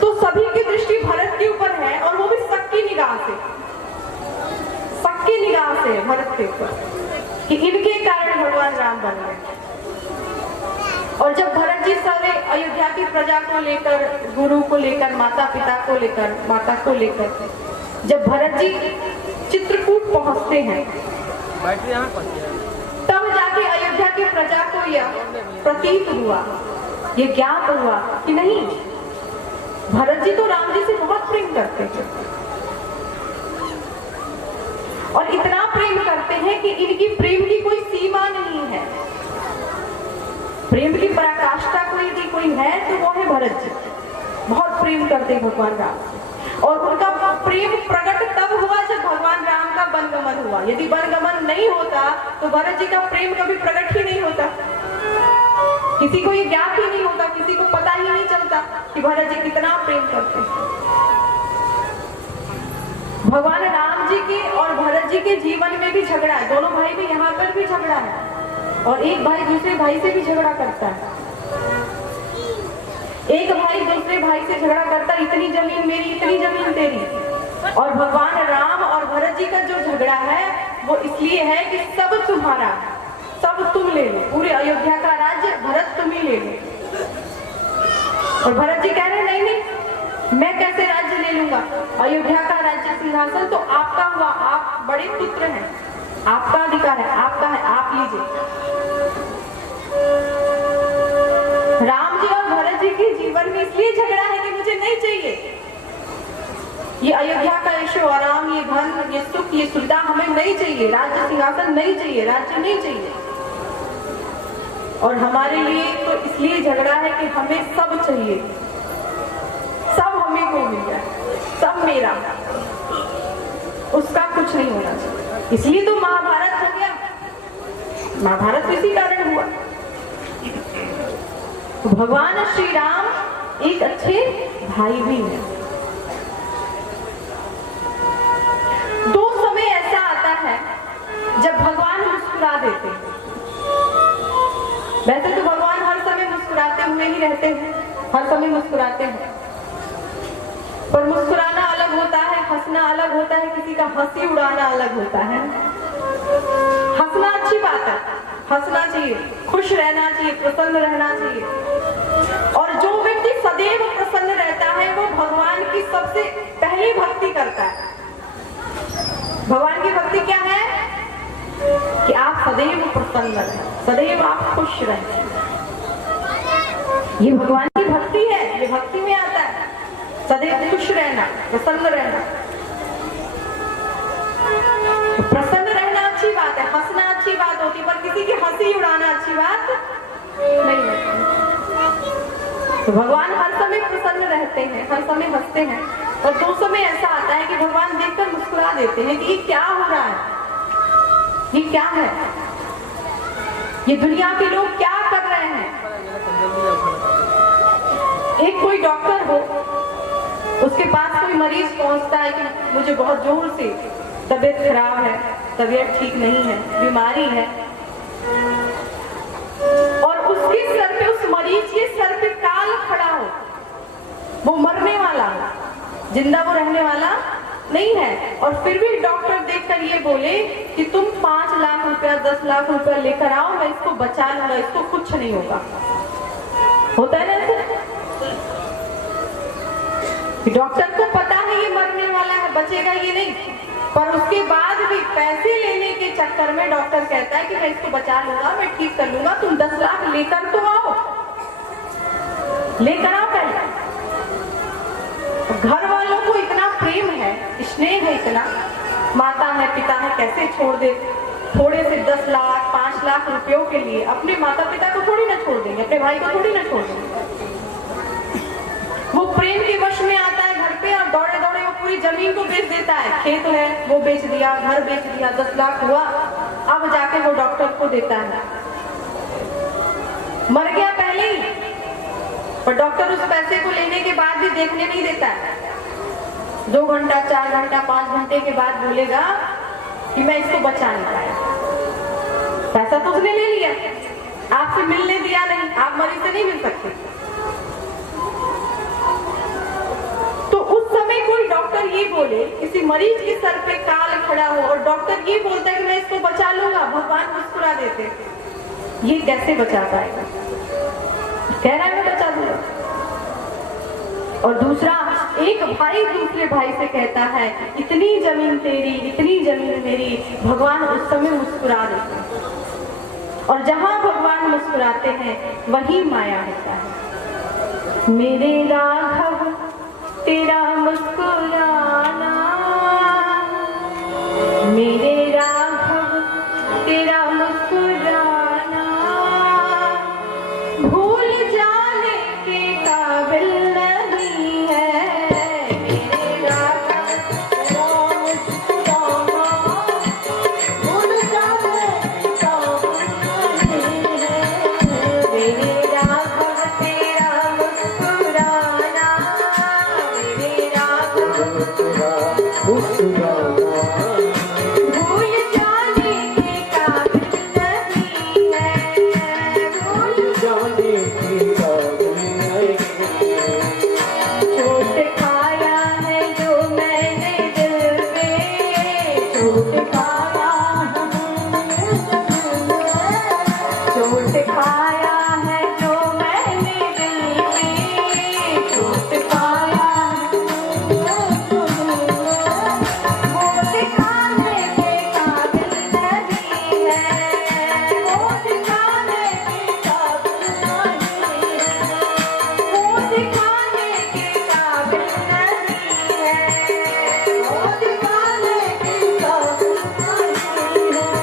तो सभी की दृष्टि भरत के ऊपर है, और वो भी सबकी निगाह से, सबकी निगाह से भरत के ऊपर, कि इनके कारण भगवान राम बन गए। और जब भरत जी सारे अयोध्या की प्रजा को लेकर, गुरु को लेकर, माता पिता को लेकर, माता को लेकर, जब भरत जी चित्रकूट पहुंचते हैं, तब जाके अयोध्या की प्रजा को यह प्रतीत हुआ, ये ज्ञात हुआ कि नहीं, भरत जी तो राम जी से बहुत प्रेम करते थे, और इतना प्रेम करते हैं कि इनकी प्रेम की कोई सीमा नहीं है। प्रेम की पराकाष्ठा कोई है तो वो है भरत जी, बहुत प्रेम करते हैं भगवान राम। और उनका प्रेम प्रकट तब हुआ जब भगवान राम का वनगमन हुआ। यदि वनगमन नहीं होता तो भरत जी का प्रेम कभी प्रकट ही नहीं होता, किसी को ये ज्ञात ही नहीं होता, किसी को पता ही नहीं चलता कि भरत जी कितना प्रेम करते हैं। भगवान राम जी के और भरत जी के जीवन में भी झगड़ा है, दोनों भाई में, यहाँ पर भी झगड़ा है, और एक भाई दूसरे भाई से भी झगड़ा करता है। एक भाई दूसरे भाई से झगड़ा करता है, इतनी जमीन मेरी, इतनी जमीन तेरी। और भगवान राम और भरत जी का जो झगड़ा है वो इसलिए है कि सब तुम्हारा, सब तुम ले लो, पूरे अयोध्या का राज्य भरत तुम ही ले लो। और भरत जी कह रहे नहीं नहीं, मैं कैसे राज्य ले लूंगा, अयोध्या का राज्य सिंहासन तो आपका हुआ, आप बड़े पुत्र हैं, आपका अधिकार है, आपका है, आप लीजिए। राम जी और भरत जी के जीवन में इसलिए झगड़ा है कि मुझे नहीं चाहिए ये अयोध्या का ऐशो आराम, ये धन, ये सुख, ये सुविधा हमें नहीं चाहिए, राज्य सिंहासन नहीं चाहिए, राज्य नहीं चाहिए। और हमारे लिए तो इसलिए झगड़ा है कि हमें सब चाहिए, सब हमें को मिल जाए, सब मेरा, उसका कुछ नहीं होना चाहिए। इसलिए तो महाभारत हो गया, महाभारत इसी कारण हुआ। भगवान श्री राम एक अच्छे भाई भी हैं। दो समय ऐसा आता है जब भगवान मुस्कुरा देते हैं। वैसे तो भगवान हर समय मुस्कुराते हुए ही रहते हैं, हर समय मुस्कुराते हैं, पर मुस्कुराना अलग होता है, हंसना अलग होता है, किसी का हंसी उड़ाना अलग होता है। हंसना अच्छी बात है, हंसना चाहिए, खुश रहना चाहिए, प्रसन्न रहना चाहिए। और जो व्यक्ति सदैव प्रसन्न रहता है वो भगवान की सबसे पहली भक्ति करता है। भगवान की भक्ति क्या है? कि आप सदैव प्रसन्न रहें, सदैव आप खुश रहें। ये भगवान की भक्ति है, ये भक्ति में आता है, सदैव खुश रहना, प्रसन्न रहना। प्रसन्न रहना अच्छी बात है, हंसना अच्छी बात होती, पर किसी की हंसी उड़ाना अच्छी बात नहीं होती। तो भगवान हर समय प्रसन्न रहते हैं, हर समय हंसते हैं, और दो समय ऐसा आता है कि भगवान देखकर मुस्कुरा देते हैं कि ये क्या हो रहा है, ये क्या है, ये दुनिया के लोग क्या कर रहे हैं। एक कोई डॉक्टर हो, उसके पास कोई मरीज पहुंचता है कि मुझे बहुत जोर से तबीयत खराब है, तबीयत ठीक नहीं है, बीमारी है, और उसके सर पे, उस मरीज के सर पे काल खड़ा हो, वो मरने वाला हो, जिंदा वो रहने वाला नहीं है, और फिर भी डॉक्टर देखकर ये बोले कि तुम 5 लाख रुपया 10 लाख रुपया लेकर आओ, मैं इसको बचा लूंगा, इसको कुछ नहीं होगा। होता है ना ऐसे? डॉक्टर को पता है ये मरने वाला है, बचेगा ये नहीं, पर उसके बाद भी पैसे लेने के चक्कर में डॉक्टर कहता है कि मैं इसको बचा लूंगा, मैं ठीक कर लूंगा, तुम 10 लाख लेकर तो आओ, लेकर आओ पहले। घर वालों को इतना प्रेम है, स्नेह है इतना, माता है, पिता है, कैसे छोड़ दे थोड़े से 10 लाख 5 लाख रुपयों के लिए। अपने माता पिता को थोड़ी ना छोड़ देंगे, अपने भाई को थोड़ी ना छोड़ देंगे। वो प्रेम के वश में आता है घर पे, और दौड़े दौड़े वो पूरी जमीन को बेच देता है, खेत है वो बेच दिया, घर बेच दिया, 10 लाख हुआ, अब जाके वो डॉक्टर को देता है। मर गया पहले ही, पर डॉक्टर उस पैसे को लेने के बाद भी देखने नहीं देता है। 2 घंटा 4 घंटा 5 घंटे के बाद बोलेगा कि मैं इसको बचा नहीं पाया। पैसा तो उसने ले लिया, आपसे मिलने दिया नहीं, आप मरीज से नहीं मिल सकते। तो उस समय कोई डॉक्टर ये बोले, किसी मरीज के सर पे काल खड़ा हो, और डॉक्टर ये बोलता है कि मैं इसको बचा लूंगा, भगवान मुस्कुरा देते, ये कैसे बचा पाएगा? कह रहा है मैं बचा दूंगा। और दूसरा, एक भाई दूसरे भाई से कहता है इतनी जमीन तेरी, इतनी जमीन मेरी, भगवान उस समय मुस्कुरा देते हैं। और जहां भगवान मुस्कुराते हैं वही माया होता है। मेरे राघव तेरा मुस्कुराना, मेरे राघव तेरा मुस्कुराना, भूल जाने के काबिल नहीं है। मेरे राघव तेरा मुस्कुराना, भूल जाने के काबिल नहीं है। मेरे राघव तेरा मुस्कुराना, मेरे राघव तेरा मुस्कुराना, भूल जाने के काबिल नहीं है, भूल जाने के काबिल नहीं है। चोट खाया है जो मैंने दिल पे, चोट खाया है, चोट खाया है जो मैंने दिल पे, चोट खाया है, वो दिखाने के काबिल नहीं है, वो दिखाने के काबिल नहीं है, वो दिखाने के काबिल नहीं है, वो दिखाने के काबिल नहीं है।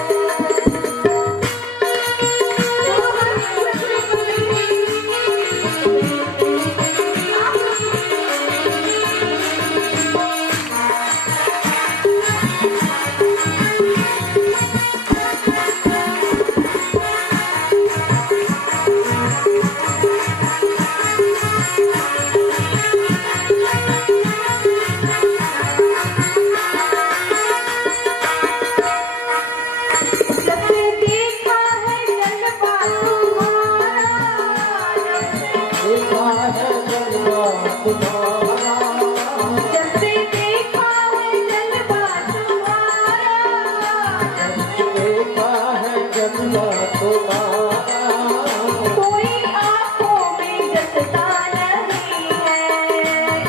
तुम्हारा जब से देखा है जलवा तुम्हारा, देखा है जलवा तुम्हारा कोई आंखों में जचता नहीं है,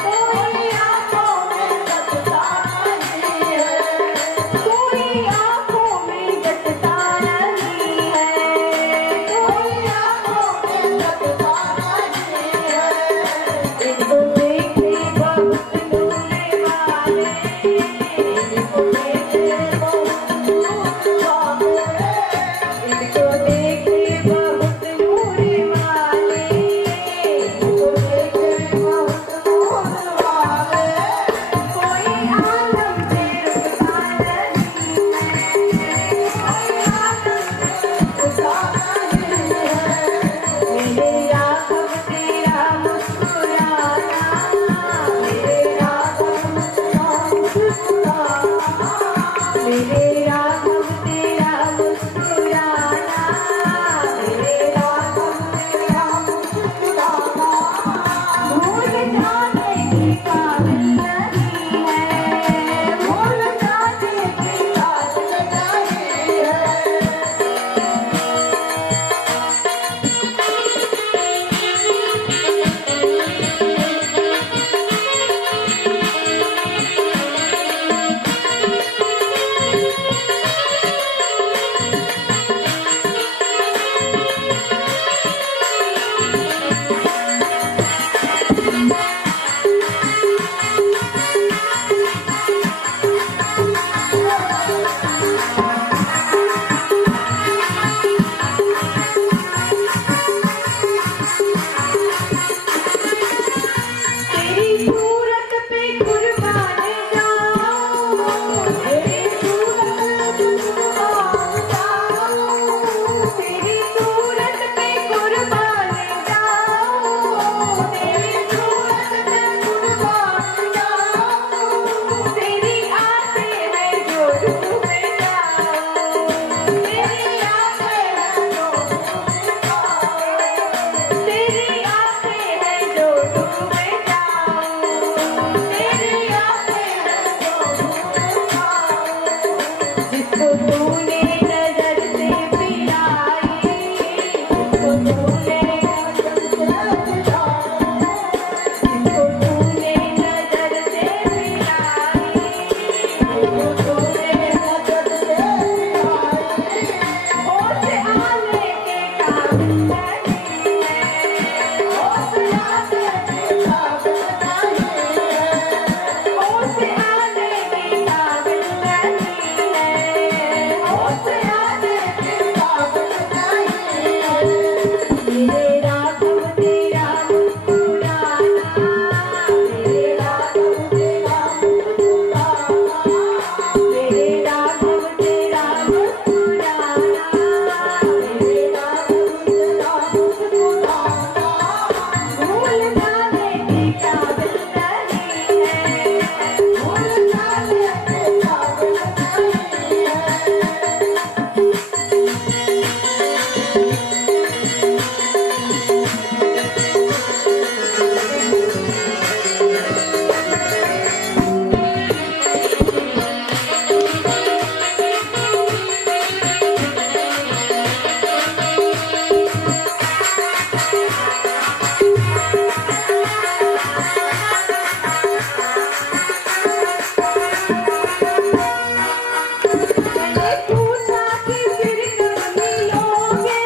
कोई आंखों में जचता नहीं है, कोई आंखों में जचता नहीं है, कोई आंखों में जचता नहीं है। इनको देखे बहुत नूरे वाले, इनको देखे बहुत नूरे वाले, इनको देखे बहुत नूरे वाले, इनको देखे बहुत नूरे वाले, कोई आलम से रुकता नहीं है, कोई आलम से रुकता नहीं है। मेरे राघव तेरा मुस्कुराना, मेरे राघव तेरा मुस्कुराना, मेरे राघव तेरा मुस्कुराना, मेरे राघव तेरा मुस्कुराना, भूल जाने की काबिल नहीं है, भूल जाने की काबिल नहीं है। तेरी सूरत पे कुर्बान जाऊं, तेरी सूरत पे कुर्बान जाऊं, तेरी सूरत पे कुर्बान जाऊं, तेरी सूरत पे कुर्बान जाऊं, तेरी आसें है जो डूबे जाऊं, तेरी आसें है जो डूबे जाऊं, तेरी आसें है जो डूबे जाऊं, तेरी आसें है जो डूबे जाऊं। जिसको तूने नजर से पिलाई, जिसको तूने नजर से पिलाई, जिसको तूने नजर से पिलाई, जिसको तूने नजर से पिलाई, होश आने के काबिल नहीं है, होश आने के काबिल नहीं है, होश आने के काबिल नहीं है, होश आने के काबिल नहीं है। मेरे राघव तेरा मुस्कुराना, मेरे राघव तेरा मुस्कुराना, मेरे राघव तेरा मुस्कुराना, मेरे राघव तेरा मुस्कुराना, भूल जाने के काबिल नहीं है, भूल जाने के काबिल नहीं है। मैंने पूछा कि फिर कब मिलोगे,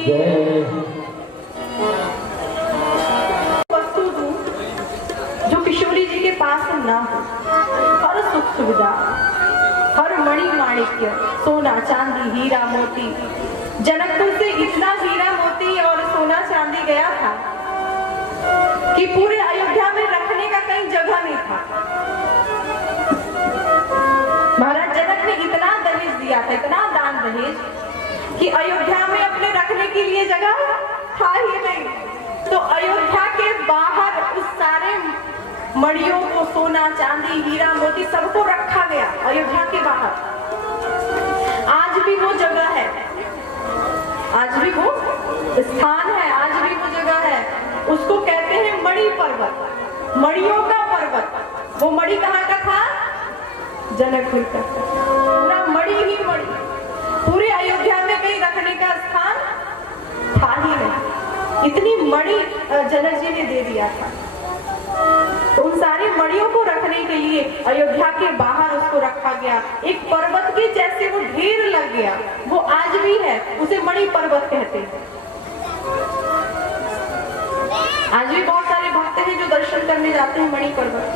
जय वस्तु दूं जो किशोरी जी के पास ना हो। हर सुख सुविधा, हर मणि माणिक्य, सोना चांदी हीरा मोती। जनकपुर से इतना हीरा मोती और सोना चांदी गया था कि पूरे अयोध्या में रखने का कहीं जगह नहीं था। महाराज जनक ने इतना दहेज दिया था, इतना दान दहेज, कि अयोध्या में अपने रखने के लिए जगह था ही नहीं। तो अयोध्या के बाहर उस सारे मणियों को, सोना चांदी हीरा मोती सबको रखा गया अयोध्या के बाहर। आज भी वो जगह है, आज भी वो स्थान है, आज भी वो जगह है। उसको कहते हैं मणि पर्वत, मणियों का पर्वत। वो मणि कहाँ का था? जनकपुर का। पूरा मणि ही मणि, पूरे अयोध्या में कहीं रखने का स्थान था ही नहीं। इतनी मणि जनक जी ने दे दिया था। तो उन सारी मणियों को रखने के लिए अयोध्या के बाहर उसको रखा गया। एक पर्वत के जैसे वो ढेर लग गया, वो आज भी है, उसे मणि पर्वत कहते हैं। आज भी बहुत सारे भक्त हैं जो दर्शन करने जाते हैं मणि पर्वत।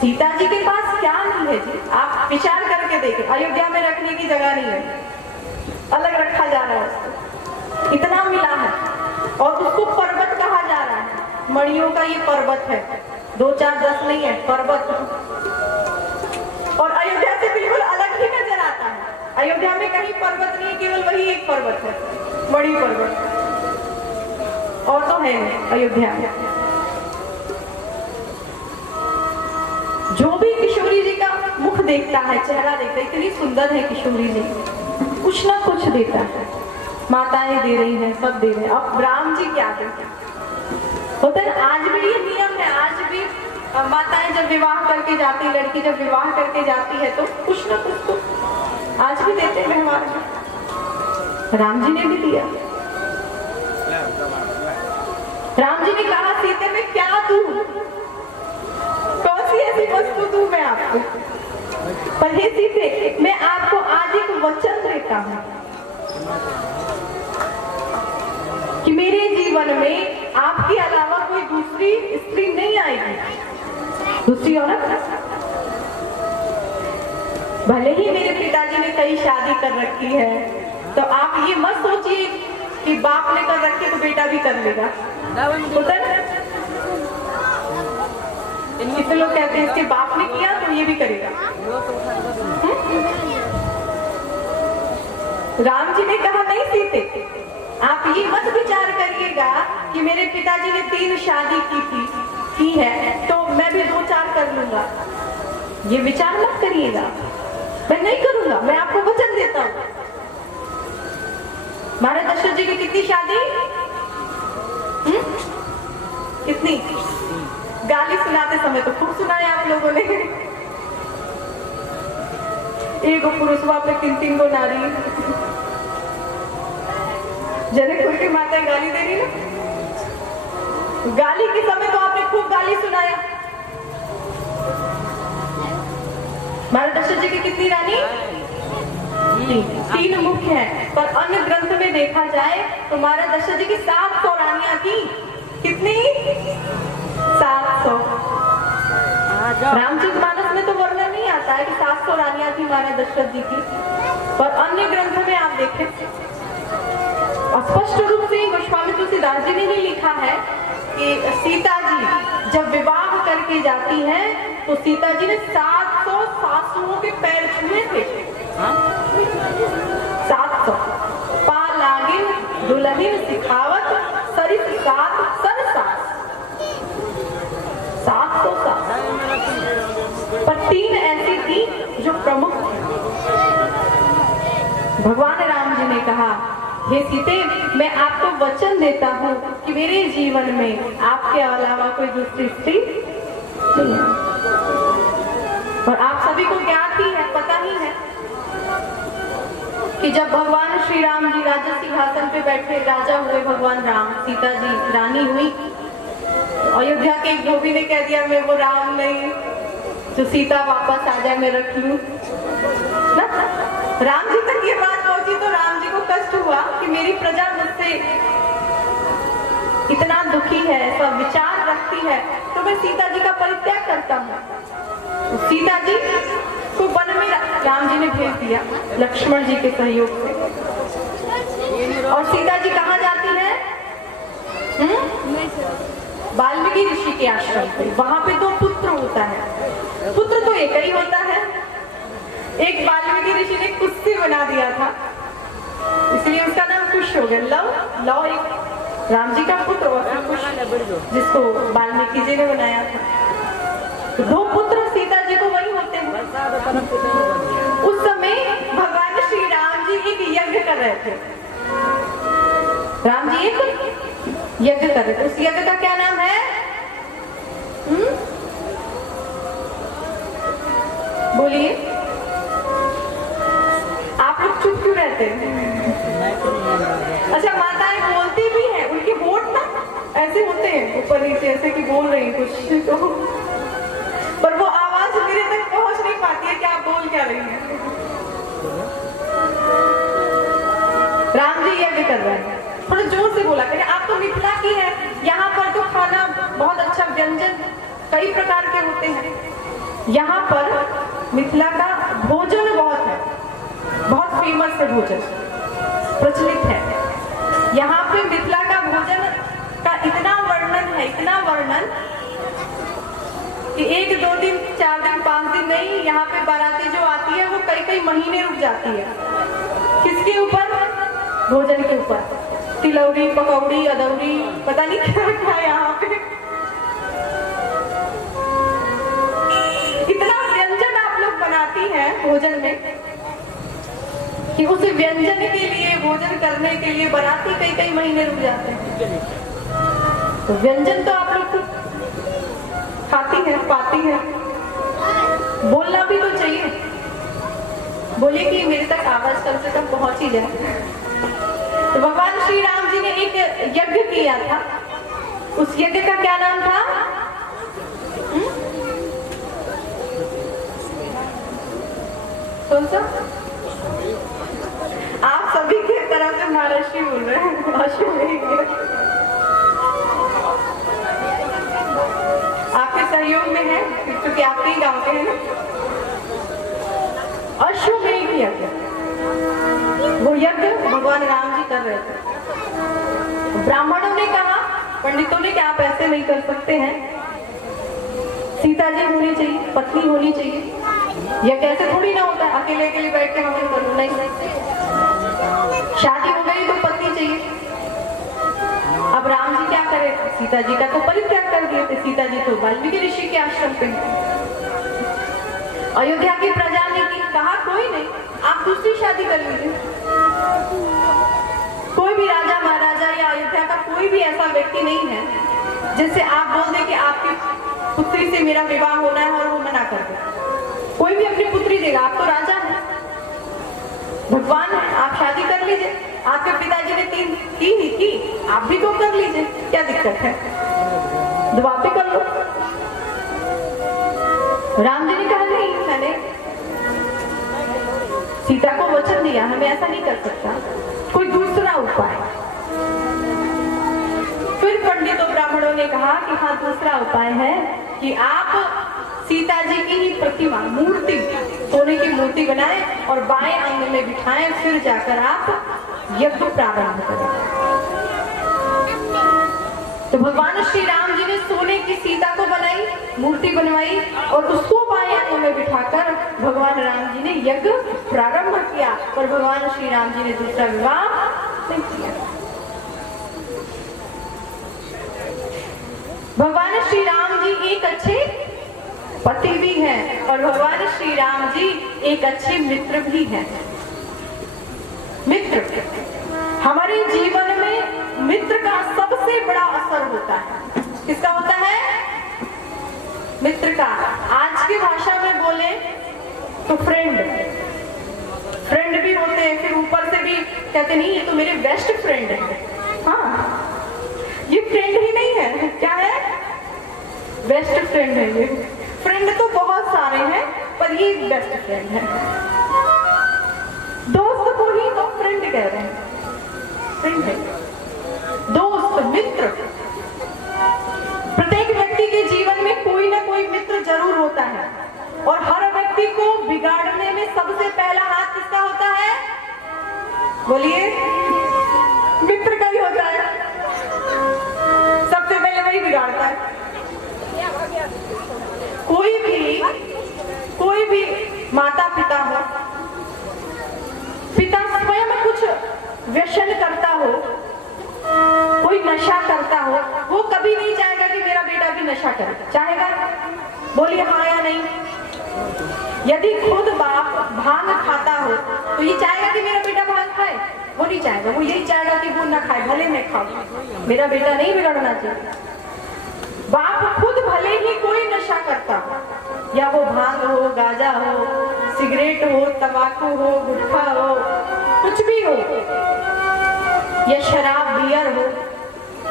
सीता जी के पास क्या नहीं है जी? आप विचार करके देखें, अयोध्या में रखने की जगह नहीं है, अलग रखा जा रहा है उसको। इतना मिला है और उसको पर्वत कहा जा रहा है। मणियों का ये पर्वत है, 2 4 10 नहीं है, पर्वत। और अयोध्या से बिल्कुल अलग ही नजर आता है। अयोध्या में कहीं पर्वत नहीं है, केवल वही एक पर्वत है, मणि पर्वत, और तो है नहीं अयोध्या में। जो भी किशोरी जी का मुख देखता है, चेहरा देखता है, इतनी सुंदर है किशोरी जी, कुछ ना कुछ देता है। माताएं दे रही हैं, सब दे रहे हैं। अब राम जी क्या देते होता है? आज भी ये नियम है, आज भी माताएं जब विवाह करके जाती, लड़की जब विवाह करके जाती है तो कुछ ना कुछ तो आज भी देते मेहमान। राम जी ने भी दिया। राम जी ने कहा सीते में क्या दूं, कौन सी ऐसी वस्तु दूं मैं आपको? पर हे सीते, मैं आपको आज एक वचन देता हूं कि मेरे जीवन में आपके अलावा कोई दूसरी स्त्री नहीं आएगी, दूसरी औरत। भले ही मेरे पिताजी ने कई शादी कर रखी है, तो आप ये मत सोचिए कि बाप ने कर रखी तो बेटा भी कर लेगा। कितने लोग कहते हैं इसके बाप ने किया तो ये भी करेगा। राम जी ने कहा नहीं सीते, आप ये मत विचार करिएगा कि मेरे पिताजी ने 3 शादी की है तो मैं भी 2 4 कर लूंगा। ये विचार मत करिएगा, मैं नहीं करूंगा, मैं आपको वचन देता हूं। महाराज दशरथ जी की कितनी शादी? कितनी? गाली सुनाते समय तो खूब सुनाया आप लोगों ने। एक पुरुषवा पे 3 गो नारी। जनकपुर की माताएं गाली दे रही ना, गाली के समय तो आपने खूब गाली सुनाया। महाराज दशरथ जी की कितनी रानी? 3 मुख्य है, पर अन्य ग्रंथ में देखा जाए तो महाराज दशरथ जी की 700 रानियां थी। कितनी? 700। रामचरितमानस में तो वर्णन नहीं आता है कि 700 रानियां थी महाराज दशरथ जी की, पर अन्य ग्रंथ में आप देखें स्पष्ट रूप से गोस्वामी तुलसीदास जी ने ही लिखा है कि सीता जी जब विवाह करके जाती हैं तो सीता जी ने 700 सासुओं के पैर छुए थे। 700 पा लागिन दुल्हन सिखावत सरित सात सरसास। 700 सास, पर 3 ऐसी थी जो प्रमुख थी। भगवान राम जी ने कहा हे सीते, मैं आपको वचन देता हूँ कि मेरे जीवन में आपके अलावा कोई दूसरी स्त्री नहीं है। और आप सभी को ज्ञात ही है, पता ही है कि जब भगवान श्री राम जी राजा सिंहासन पे बैठे राजा हुए, भगवान राम, सीता जी रानी हुई, अयोध्या के एक धोबी ने कह दिया मैं वो राम नहीं, जो सीता वापस आ जाए मैं रख लूं ना। राम जी तक ये बात पहुंची तो राम जी को कष्ट हुआ कि मेरी प्रजा मुझसे इतना दुखी है, ऐसा विचार रखती है, तो मैं सीता जी का परित्याग करता हूँ। सीता जी को वन में राम जी ने भेज दिया लक्ष्मण जी के सहयोग से। और सीता जी कहाँ जाती है? वाल्मीकि ऋषि के आश्रम पे। वहां पे 2 पुत्र होता है। पुत्र तो एक ही होता है। एक वाल्मीकि ऋषि ने कुत्सी बना दिया था, इसलिए उसका नाम कुश हो गया। लव एक राम जी का पुत्र और कुश जिसको वाल्मीकि जी ने बनाया था। तो 2 पुत्र सीता जी को वही होते हैं। उस समय भगवान श्री राम जी एक यज्ञ कर रहे थे। राम जी एक यज्ञ कर रहे थे। उस यज्ञ का क्या नाम है? बोलिए। आप लोग चुप क्यों रहते हैं? अच्छा, माताएं बोलती भी हैं, उनके होठ ना ऐसे होते हैं ऊपर नीचे, ऐसे कि बोल रही हैं कुछ तो, पर वो आवाज मेरे तक पहुंच नहीं पाती है कि आप बोल क्या रही हैं। राम जी यज्ञ कर रहे हैं, थोड़ा जोर से बोला करें। आप तो मिथिला की है, यहाँ पर तो खाना बहुत अच्छा, व्यंजन कई प्रकार के होते हैं। यहाँ पर मिथिला का भोजन बहुत है, बहुत फेमस है, भोजन प्रचलित है। यहाँ पे मिथिला का भोजन का इतना वर्णन कि 1, 2 दिन, 4 दिन, 5 दिन नहीं, यहाँ पे बाराती जो आती है वो कई महीने रुक जाती है। किसके ऊपर? भोजन के ऊपर। तिलौरी, पकौड़ी, अदौरी, पता नहीं क्या क्या यहाँ पे। इतना व्यंजन आप लोग बनाती हैं भोजन में कि उस व्यंजन के लिए, भोजन करने के लिए बनाती कई महीने रुक जाते हैं। तो व्यंजन तो आप लोग खाती हैं, पाती हैं, बोलना भी तो चाहिए। बोले कि मेरे तक आवाज कम से कम पहुंच ही जाए। तो भगवान श्री राम जी ने एक यज्ञ किया था। उस यज्ञ का क्या नाम था? कौन सा? आप सभी के तरफ से महाराष्ट्री बोल रहे हैं। आपके सहयोग में है क्योंकि आपके ही गांव के हैं ना। अश्वमेध यज्ञ, वो यज्ञ भगवान राम जी कर रहे थे। ब्राह्मणों ने कहा, पंडितों ने, कि आप ऐसे नहीं कर सकते हैं, सीता जी होनी चाहिए, पत्नी होनी चाहिए। यह कैसे थोड़ी ना होता है अकेले बैठ के हमें करना। नहीं, शादी हो गई तो पत्नी चाहिए। अब राम जी क्या करे? सीता जी का तो परित्याग कर दिए थे। सीता जी तो वाल्मीकि ऋषि के आश्रम पे। अयोध्या की प्रजा ने कहा कोई नहीं, आप दूसरी शादी कर लीजिए। कोई भी राजा महाराजा या अयोध्या का कोई भी ऐसा व्यक्ति नहीं है जिससे आप बोल दे कि आपकी पुत्री से मेरा विवाह होना है और वो मना कर दे। कोई भी अपनी पुत्री देगा। आप तो राजा हैं, भगवान है, आप शादी कर लीजिए। आपके पिताजी ने 3 की, आप भी तो कर लीजिए, क्या दिक्कत है? दुआ भी कर लो। राम जी ने कहा नहीं, मैंने सीता को वचन दिया, हमें ऐसा नहीं कर सकता, कोई दूसरा उपाय। फिर पंडितों ब्राह्मणों ने कहा कि हाँ, दूसरा उपाय है कि आप सीता जी की ही प्रतिमा, मूर्ति, सोने की मूर्ति बनाएं और बाएं अंग में बिठाएं, फिर जाकर आप यज्ञ प्रारंभ करें। तो भगवान श्री राम जी ने सोने की सीता को बनाई, मूर्ति बनवाई और उसको बाएं अंग में बिठाकर भगवान राम जी ने यज्ञ प्रारंभ किया। पर भगवान श्री राम जी ने दूसरा विवाह नहीं किया। भगवान श्री राम जी एक अच्छे पति भी हैं और भगवान श्री राम जी एक अच्छे मित्र भी हैं। मित्र, हमारे जीवन में मित्र का सबसे बड़ा असर होता है। किसका होता है? मित्र का। आज की भाषा में बोले तो फ्रेंड भी होते हैं, फिर ऊपर से भी कहते नहीं ये तो मेरे बेस्ट फ्रेंड है। हाँ, ये फ्रेंड ही नहीं है, क्या है? बेस्ट फ्रेंड है। ये फ्रेंड तो बहुत सारे हैं पर ये बेस्ट फ्रेंड है। कह रहे हैं, फ्रेंड है, दोस्त, मित्र। प्रत्येक व्यक्ति के जीवन में कोई ना कोई मित्र जरूर होता है और हर व्यक्ति को बिगाड़ने में सबसे पहला हाथ किसका होता है? बोलिए, मित्र का ही होता है। सबसे पहले वही बिगाड़ता है। कोई भी माता पिता हो, पिता स्वयं कुछ व्यसन करता हो, कोई नशा करता हो, वो कभी नहीं चाहेगा कि मेरा बेटा भी नशा करे। चाहेगा? बोलिए हाँ या नहीं। यदि खुद बाप भांग खाता हो तो ये चाहेगा कि मेरा बेटा भांग खाए? वो नहीं चाहेगा। वो यही चाहेगा कि वो ना खाए, भले मैं खाऊं, मेरा बेटा नहीं बिगड़ना चाहिए। बाप खुद भले ही कोई नशा करता हो, या वो भांग हो, गांजा हो, सिगरेट हो, तंबाकू हो, गुटखा हो, कुछ भी हो, या शराब बियर हो,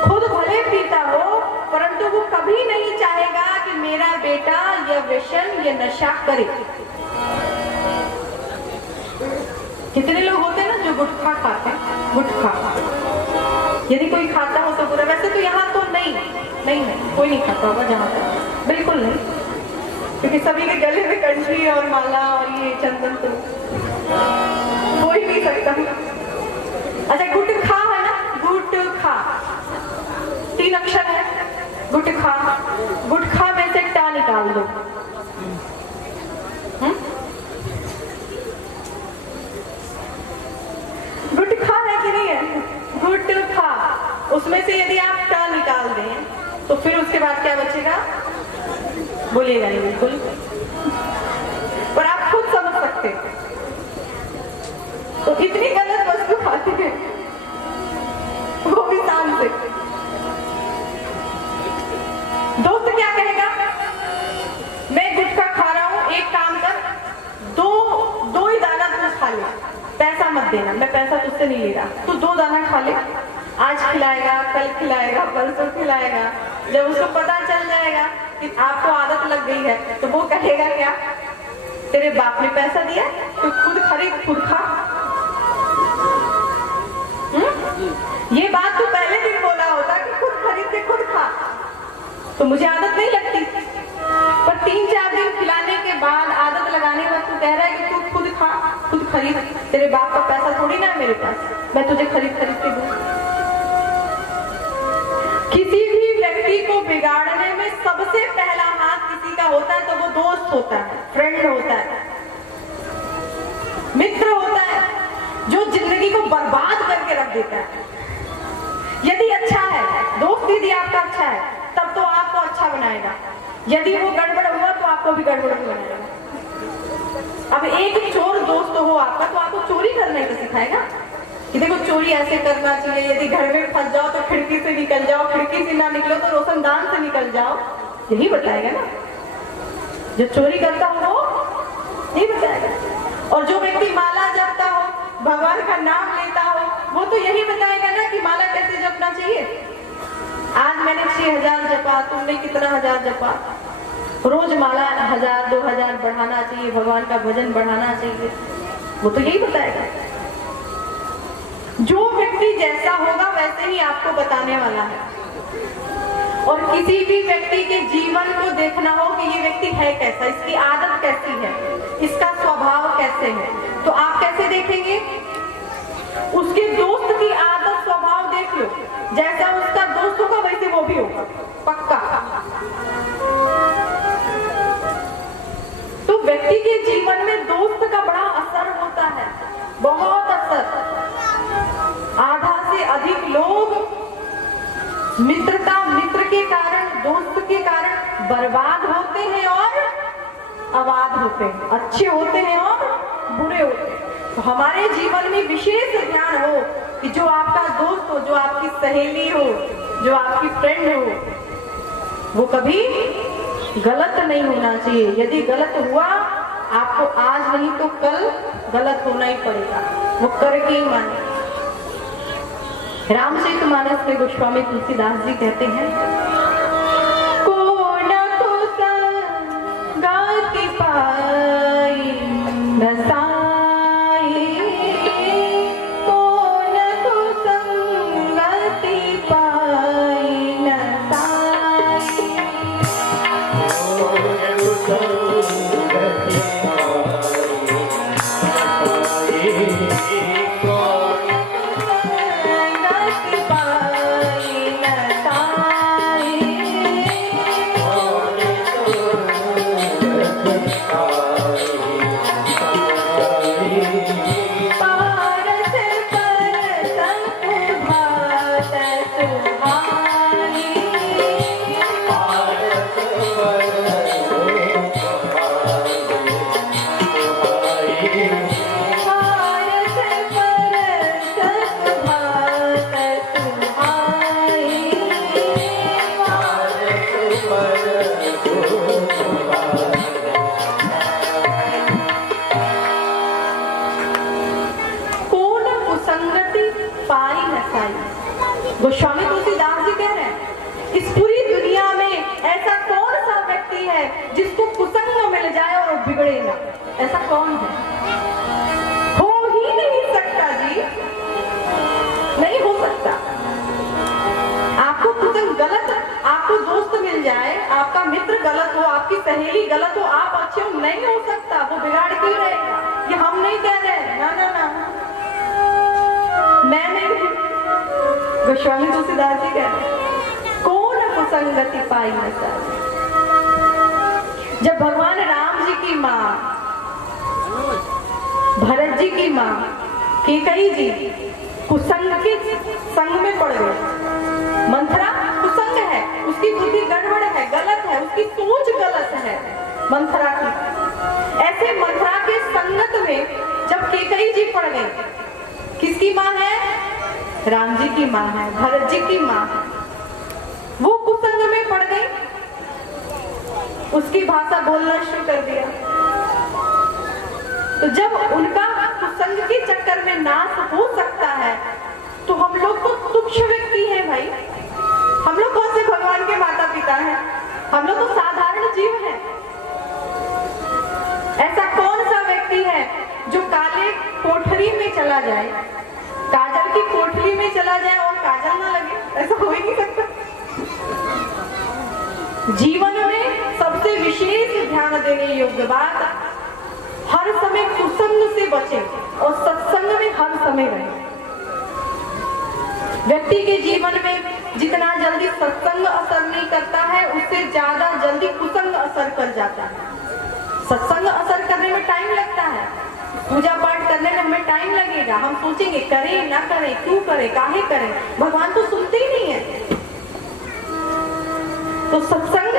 खुद भले पीता हो, परंतु वो कभी नहीं चाहेगा कि मेरा बेटा यह व्यसन, यह नशा करे। कितने लोग होते हैं ना जो गुटखा खाते हैं, गुटखा। यदि कोई खाता हो तो बुरा। वैसे तो यहाँ तो नहीं कोई नहीं खाता होगा जहाँ तक, बिल्कुल नहीं, क्योंकि सभी के गले में कंठी और माला और ये चंदन तो कोई नहीं सकता। अच्छा, गुटखा है ना, गुटखा 3 अक्षर है, गुटखा। गुटखा में से टा निकाल दो। गुटखा है कि नहीं है? गुटखा, उसमें से यदि आप टा निकाल दें तो फिर उसके बाद क्या बचेगा? बोलिएगा नहीं बिल्कुल, पर आप खुद समझ सकते। तो इतनी गलत वस्तु खाते हैं, वो भी शाम से। दोस्त क्या कहेगा? मैं गुटखा खा रहा हूं, एक काम कर, दो ही दाना तू खा ले, पैसा मत देना, मैं पैसा तुझसे नहीं ले रहा, तू 2 दाना खा ले। आज खिलाएगा, कल खिलाएगा, परसों खिलाएगा। जब उसको पता चल जाएगा कि आपको आदत लग गई है तो वो कहेगा क्या? तेरे बाप ने पैसा दिया, तू खुद खरीद, खुद खा। ये बात तो पहले दिन बोला होता कि खुद खरीद के खुद खा, तो मुझे आदत नहीं लगती। पर 3-4 दिन खिलाने के बाद, आदत लगाने के बाद तू कह रहा है कि तू खुद खा, खुद खरीद। तेरे बाप का पैसा थोड़ी ना है मेरे पास, मैं तुझे खरीद के दूं। किसी भी व्यक्ति को बिगाड़ने में सबसे पहला हाथ किसी का होता है तो वो दोस्त होता है, फ्रेंड होता है, मित्र होता है, जो जिंदगी को बर्बाद करके रख देता है। यदि अच्छा है दोस्त, यदि आपका अच्छा है तब तो आपको अच्छा बनाएगा, यदि वो गड़बड़ हुआ तो आपको भी गड़बड़ बनाएगा। अब एक चोर दोस्त हो आपका तो आपको चोरी करना ही तो सिखाएगा कि देखो चोरी ऐसे करना चाहिए, यदि घर में फंस जाओ तो खिड़की से निकल जाओ, खिड़की से ना निकलो तो रोशनदान से निकल जाओ, यही बताएगा ना। जो चोरी करता हो वो नहीं बताएगा। और जो व्यक्ति माला जपता हो, भगवान का नाम लेता हो, वो तो यही बताएगा ना कि माला कैसे जपना चाहिए। आज मैंने 6000 जपा, तुमने कितना हजार जपा। रोज माला 1000-2000 बढ़ाना चाहिए, भगवान का भजन बढ़ाना चाहिए, वो तो यही बताएगा। जो व्यक्ति जैसा होगा वैसे ही आपको बताने वाला है। और किसी भी व्यक्ति के जीवन को देखना हो कि ये व्यक्ति है कैसा, इसकी आदत कैसी है, इसका स्वभाव कैसे है, तो आप कैसे देखेंगे? उसके दोस्त की आदत स्वभाव देख लो, जैसा उसका दोस्त होगा वैसे वो भी होगा, पक्का। तो व्यक्ति के जीवन में दोस्त का बड़ा असर होता है, बहुत असर। आधा से अधिक लोग मित्र के कारण, दोस्त के कारण बर्बाद होते हैं और आबाद होते हैं, अच्छे होते हैं और बुरे होते हैं। तो हमारे जीवन में विशेष ध्यान हो कि जो आपका दोस्त हो, जो आपकी सहेली हो, जो आपकी फ्रेंड हो, वो कभी गलत नहीं होना चाहिए। यदि गलत हुआ, आपको आज नहीं तो कल गलत होना ही पड़ेगा, वो करके ही माने। रामचरितमानस में गोस्वामी तुलसीदास जी कहते हैं, को न को संगाति पाई न साई, को बिगड़े ना, ऐसा कौन है? हो ही नहीं सकता जी, नहीं हो सकता। आपको कुछ गलत, आपको दोस्त मिल जाए, आपका मित्र गलत हो, आपकी सहेली गलत हो, आप अच्छे हो, नहीं हो सकता। वो बिगाड़ क्यों रहेगा? ये हम नहीं कह रहे, ना ना ना, मैं नहीं, गोस्वामी तुलसीदास जी कह रहे, कौन कुसंगति पाई न सारी। जब भगवान राम जी की माँ, भरत जी की माँ कैकेयी जी कुसंग के संग में पड़ गए। मंथरा कुसंग है, उसकी बुद्धि गड़बड़ है, गलत है, उसकी सोच गलत है मंथरा की। ऐसे मंथरा के संगत में जब कैकेयी जी पड़ गई, किसकी माँ है? राम जी की माँ है, भरत जी की माँ है। वो कुसंग में पड़ गई, उसकी भाषा बोलना शुरू कर दिया। तो जब उनका कुसंग के चक्कर में नाश हो सकता है, तो हम लोग तो तुच्छ व्यक्ति हैं भाई। हम लोग कौन से भगवान के माता पिता हैं? हम लोग तो साधारण जीव हैं। ऐसा कौन सा व्यक्ति है जो काले कोठरी में चला जाए, काजल की कोठरी में चला जाए और काजल ना लगे? ऐसा हो ही नहीं सकता। जीवन में सबसे विशेष ध्यान देने योग्य बात, हर समय कुसंग से बचे और सत्संग में हर समय रहे। व्यक्ति के जीवन में जितना जल्दी सत्संग असर नहीं करता है, उससे ज्यादा जल्दी कुसंग असर कर जाता है। सत्संग असर करने में टाइम लगता है, पूजा पाठ करने में हमें टाइम लगेगा। हम सोचेंगे करें ना करें, क्यों करें, काहे करें, भगवान तो सुनते ही नहीं है। तो सत्संग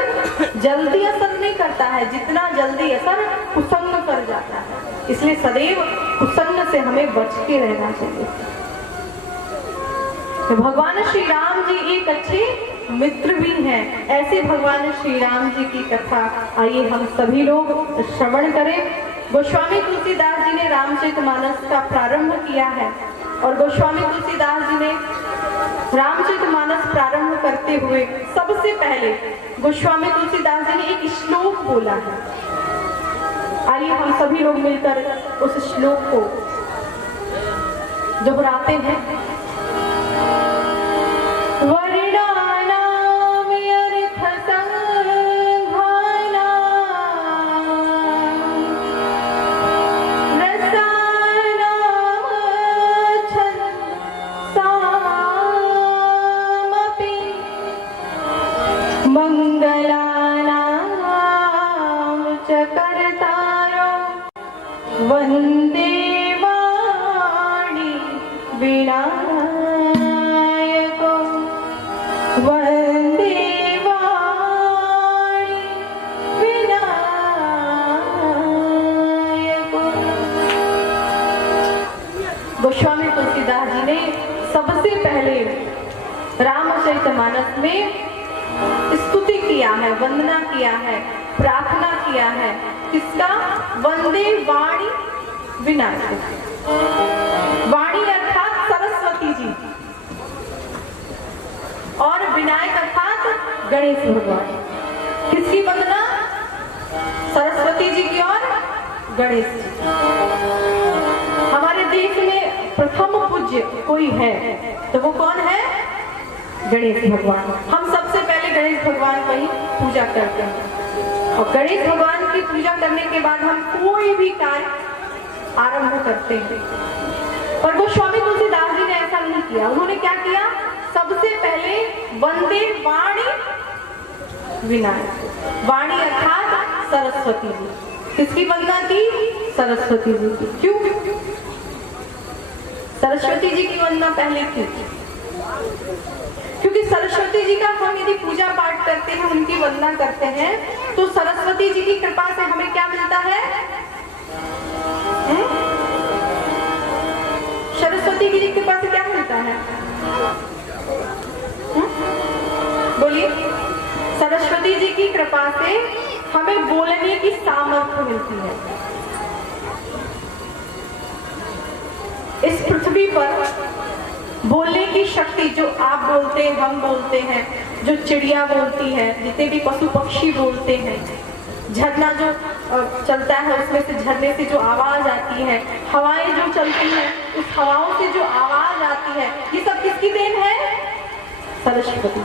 जल्दी असर नहीं करता है, जितना जल्दी असर कुसंग कर जाता है। इसलिए सदैव कुसंग से हमें बच के रहना चाहिए। तो भगवान श्री राम जी एक अच्छे मित्र भी हैं। ऐसे भगवान श्री राम जी की कथा आइए हम सभी लोग श्रवण करें। गोस्वामी तुलसीदास जी ने रामचरितमानस का प्रारंभ किया है और गोस्वामी तुलसीदास जी ने रामचरितमानस प्रारंभ करते हुए सबसे पहले गोस्वामी तुलसीदास जी ने एक श्लोक बोला है। आइए हम सभी लोग मिलकर उस श्लोक को दोहराते हैं। वंदे वाणी विनायको, वंदे वाणी विनायको। गोस्वामी तुलसीदास जी ने सबसे पहले रामचरितमानस में स्तुति किया है, वंदना किया है, प्रार्थना किया है। किसका? वंदे वाणी विनायक। वाणी अर्थात सरस्वती जी और विनायक अर्थात गणेश भगवान। किसकी वंदना? सरस्वती जी की और गणेश जी। हमारे देश में प्रथम पूज्य कोई है तो वो कौन है? गणेश भगवान। हम सबसे पहले गणेश भगवान की पूजा करते हैं और गणेश भगवान की पूजा करने के बाद हम कोई भी कार्य आरंभ करते हैं। पर गोस्वामी तुलसीदास जी ने ऐसा नहीं किया। उन्होंने क्या किया? सबसे पहले वंदे वाणी विनायक। वाणी अर्थात सरस्वती जी। किसकी वंदना की? सरस्वती जी की। क्यों? सरस्वती जी की वंदना पहले क्यों? क्योंकि सरस्वती जी का हम यदि पूजा पाठ करते हैं, उनकी वंदना करते हैं, तो सरस्वती जी की कृपा से हमें क्या मिलता है? सरस्वती जी की कृपा से क्या मिलता है? बोलिए। सरस्वती जी की कृपा से हमें बोलने की सामर्थ्य मिलती है। इस पृथ्वी पर बोलने की शक्ति, जो आप बोलते हैं, हम बोलते हैं, जो चिड़िया बोलती है, जितने भी पशु पक्षी बोलते हैं, झरना जो चलता है, उसमें से झरने से जो आवाज आती है, हवाएं जो चलती हैं, उस हवाओं से जो आवाज आती है, ये सब किसकी देन है? सरस्वती।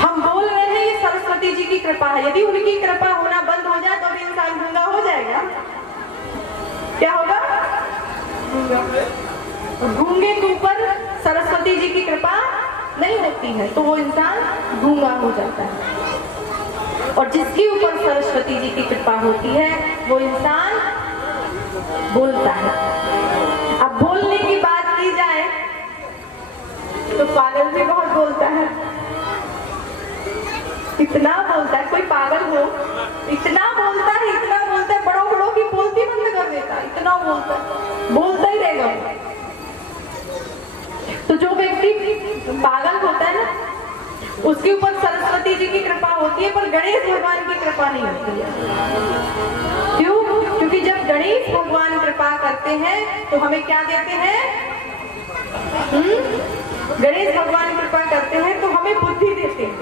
हम बोल रहे हैं ये सरस्वती जी की कृपा है। यदि उनकी कृपा होना बंद हो जाए तो भी इंसान गूंगा हो जाएगा। क्या होगा? गूंगे के ऊपर सरस्वती जी की कृपा नहीं होती है तो वो इंसान गूंगा हो जाता है, और जिसके ऊपर सरस्वती जी की कृपा होती है वो इंसान बोलता है। अब बोलने की बात की जाए तो पागल भी बहुत बोलता है, इतना बोलता है। कोई पागल हो, इतना बोलता है, इतना बोलता है, बड़ों बड़ों की बोलती बंद कर देता है, इतना बोलता है, बोलता ही रहेगा। तो जो व्यक्ति पागल होता है ना, उसके ऊपर सरस्वती जी की कृपा होती है, पर गणेश भगवान की कृपा नहीं होती है। क्यों? क्योंकि जब गणेश भगवान कृपा करते हैं तो हमें क्या देते हैं? गणेश भगवान कृपा करते हैं तो हमें बुद्धि देते हैं।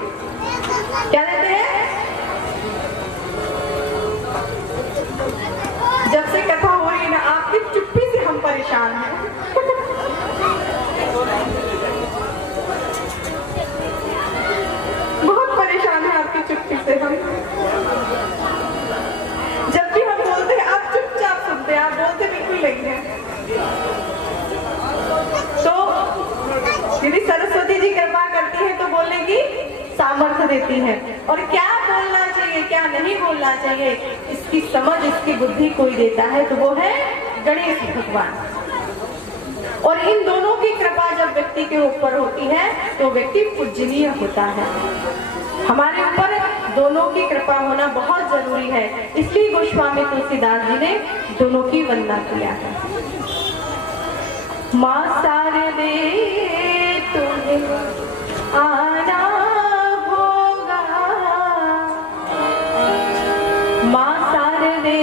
क्या देते हैं? जब से कथा हो रही है ना, आपकी चुप्पी से हम परेशान हैं। बहुत परेशान है आपकी चुप्पी से हम। जब भी हम बोलते हैं आप चुपचाप सुनते हैं, आप बोलते बिल्कुल नहीं है। तो यदि सरस्वती जी कृपा करती है तो बोलने की सामर्थ्य देती है, और क्या बोलना चाहिए क्या नहीं बोलना चाहिए इसकी समझ, इसकी बुद्धि कोई देता है तो वो है गणेश भगवान। और इन दोनों की कृपा जब व्यक्ति के ऊपर होती है तो व्यक्ति पूजनीय होता है। हमारे ऊपर दोनों की कृपा होना बहुत जरूरी है, इसलिए गोस्वामी तुलसीदास जी ने दोनों की वंदना किया है। मां शारदे तुम्हें आना होगा, मां शारदे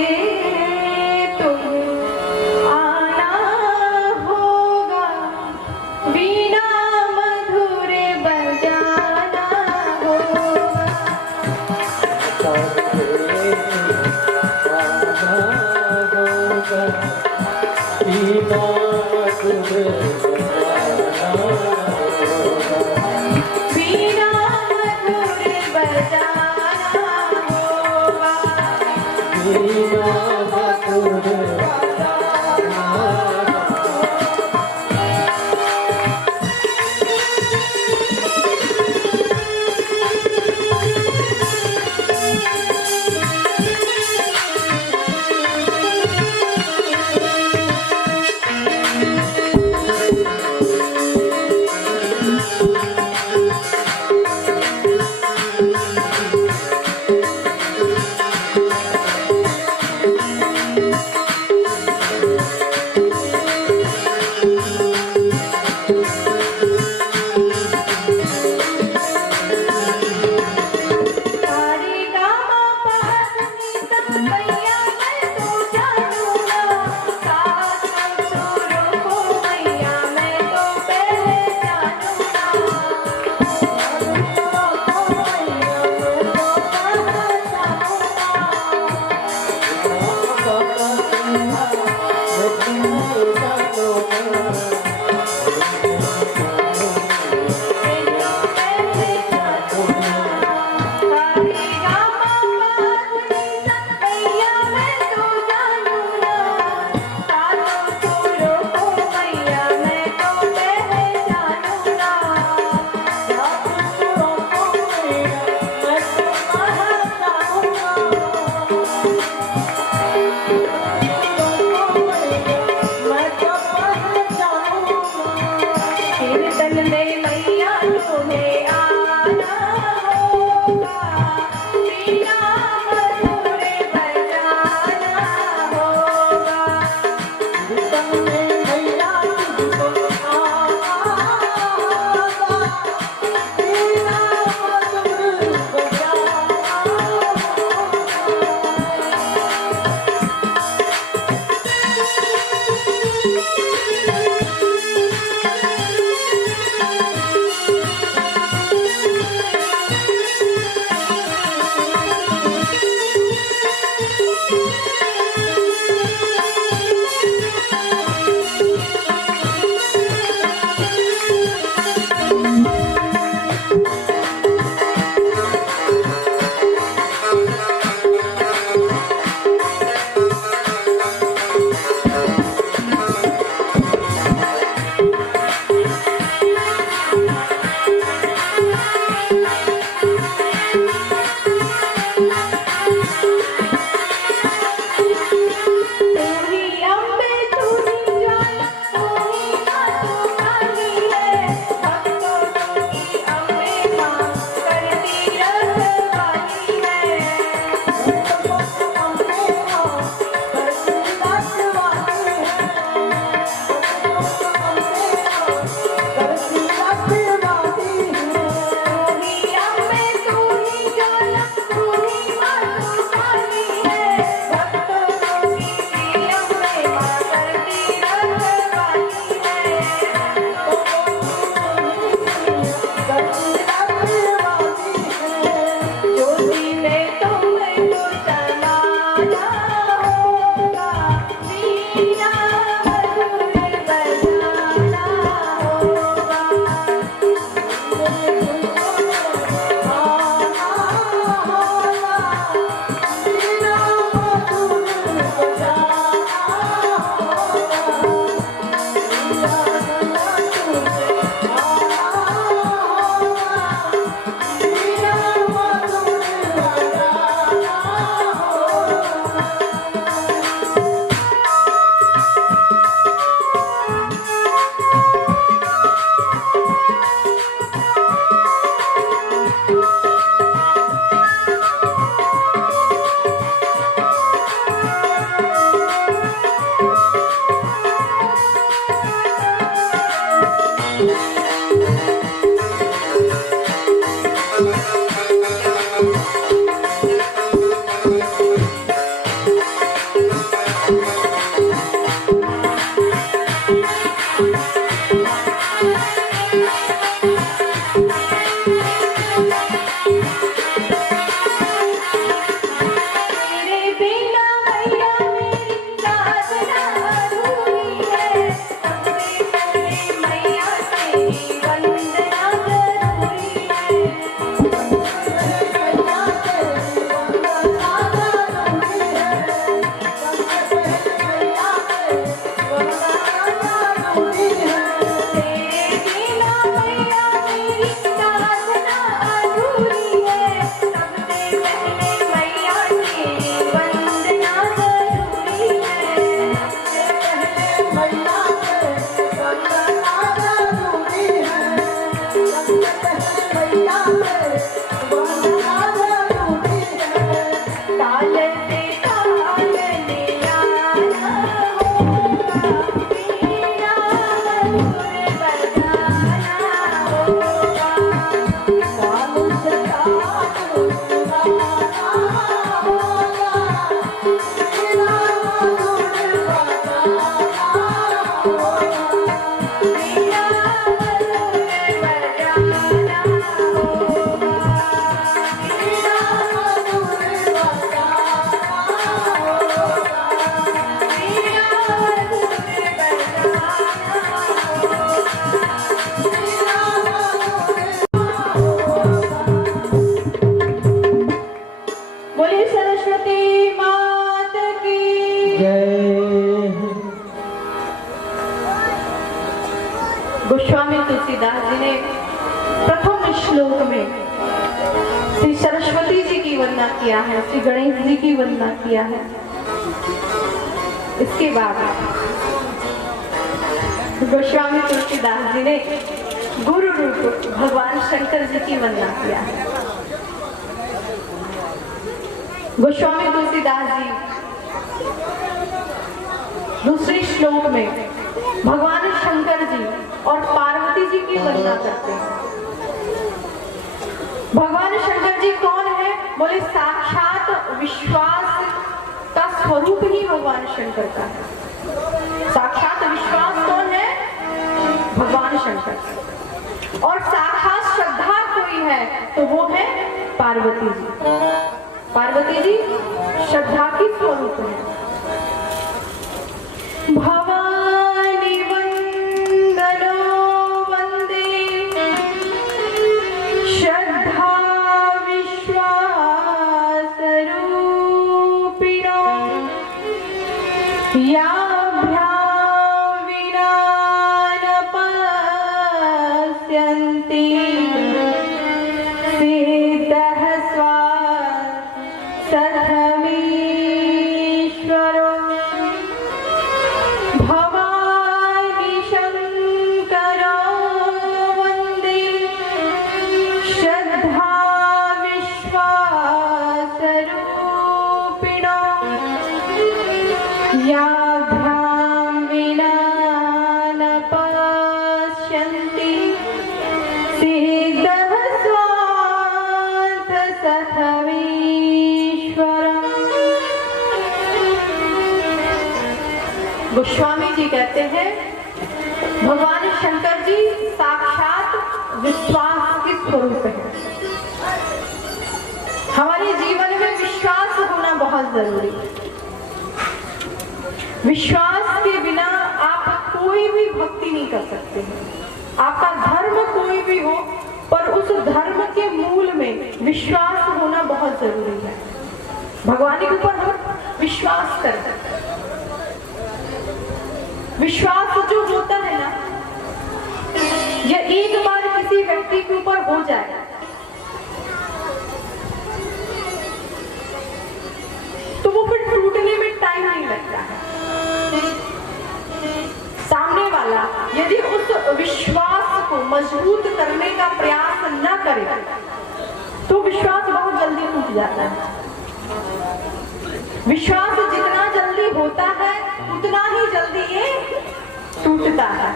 गोस्वामी तुलसीदास जी ने प्रथम श्लोक में श्री सरस्वती जी की वंदना किया है, श्री गणेश जी की वंदना किया है। इसके बाद गोस्वामी तुलसीदास जी ने गुरु रूप भगवान शंकर जी की वंदना किया है। गोस्वामी तुलसीदास जी दूसरे श्लोक में भगवान शंकर जी और पार्वती जी की वंदना करते हैं। भगवान शंकर जी कौन है? बोले साक्षात विश्वास का स्वरूप ही भगवान शंकर का है। साक्षात विश्वास कौन है? भगवान शंकर। और साक्षात श्रद्धा कोई है तो वो है पार्वती जी। पार्वती जी श्रद्धा की स्वरूप है। भवानी वंदनो वंदे श्रद्धा विश्वास रूपिणो याभ्यां विना न पश्यन्ति सिद्धः सथमीश्वरो भवानी शंकरो वंदे श्रद्धा विश्वास रूपिणो याभ्यां विना न पश्यन्ति सिद्धः स्वार्थ सथमीश्वरम्। गोस्वामी जी कहते हैं भगवान शंकर जी साक्षात विश्वास के स्वरूप है। हमारे जीवन में विश्वास होना बहुत जरूरी है। विश्वास के बिना आप कोई भी भक्ति नहीं कर सकते हैं। आपका धर्म कोई भी हो पर उस धर्म के मूल में विश्वास होना बहुत जरूरी है। भगवान के ऊपर हम विश्वास करते हैं। विश्वास जो होता है ना, यह एक बार किसी व्यक्ति के ऊपर हो जाए तो वो फिर टूटने में टाइम नहीं लगता है। सामने वाला यदि उस विश्वास को मजबूत करने का प्रयास न करे तो विश्वास बहुत जल्दी टूट जाता है। विश्वास जितना जल्दी होता है उतना ही जल्दी ये टूटता है।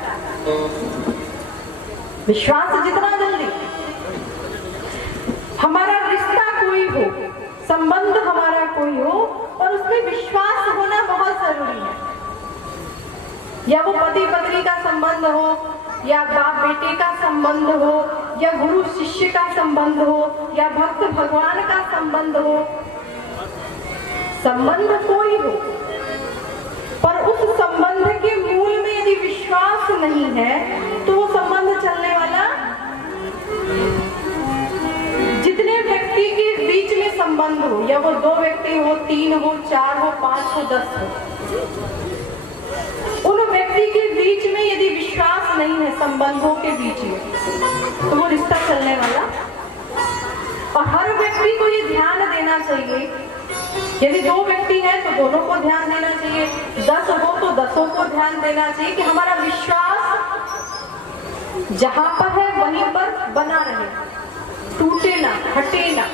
विश्वास जितना जल्दी, हमारा रिश्ता कोई हो, संबंध हमारा कोई हो और उसमें विश्वास होना बहुत जरूरी है। या वो पति पत्नी का संबंध हो, या बाप बेटे का संबंध हो, या गुरु शिष्य का संबंध हो, या भक्त भगवान का संबंध हो, संबंध कोई हो, पर उस संबंध के मूल में यदि विश्वास नहीं है तो वो संबंध चलने वाला। जितने व्यक्ति के बीच में संबंध हो, या वो 2 व्यक्ति हो, 3 हो, 4 हो, 5 हो, 10 हो, उन व्यक्ति के बीच में यदि विश्वास नहीं है, संबंधों के बीच में, तो वो रिश्ता चलने वाला। और हर व्यक्ति को ये ध्यान देना चाहिए, यदि 2 व्यक्ति हैं तो दोनों को ध्यान देना चाहिए, 10 हो तो 10 को ध्यान देना चाहिए कि हमारा विश्वास जहां पर है वहीं पर बना रहे, टूटे ना, हटे ना।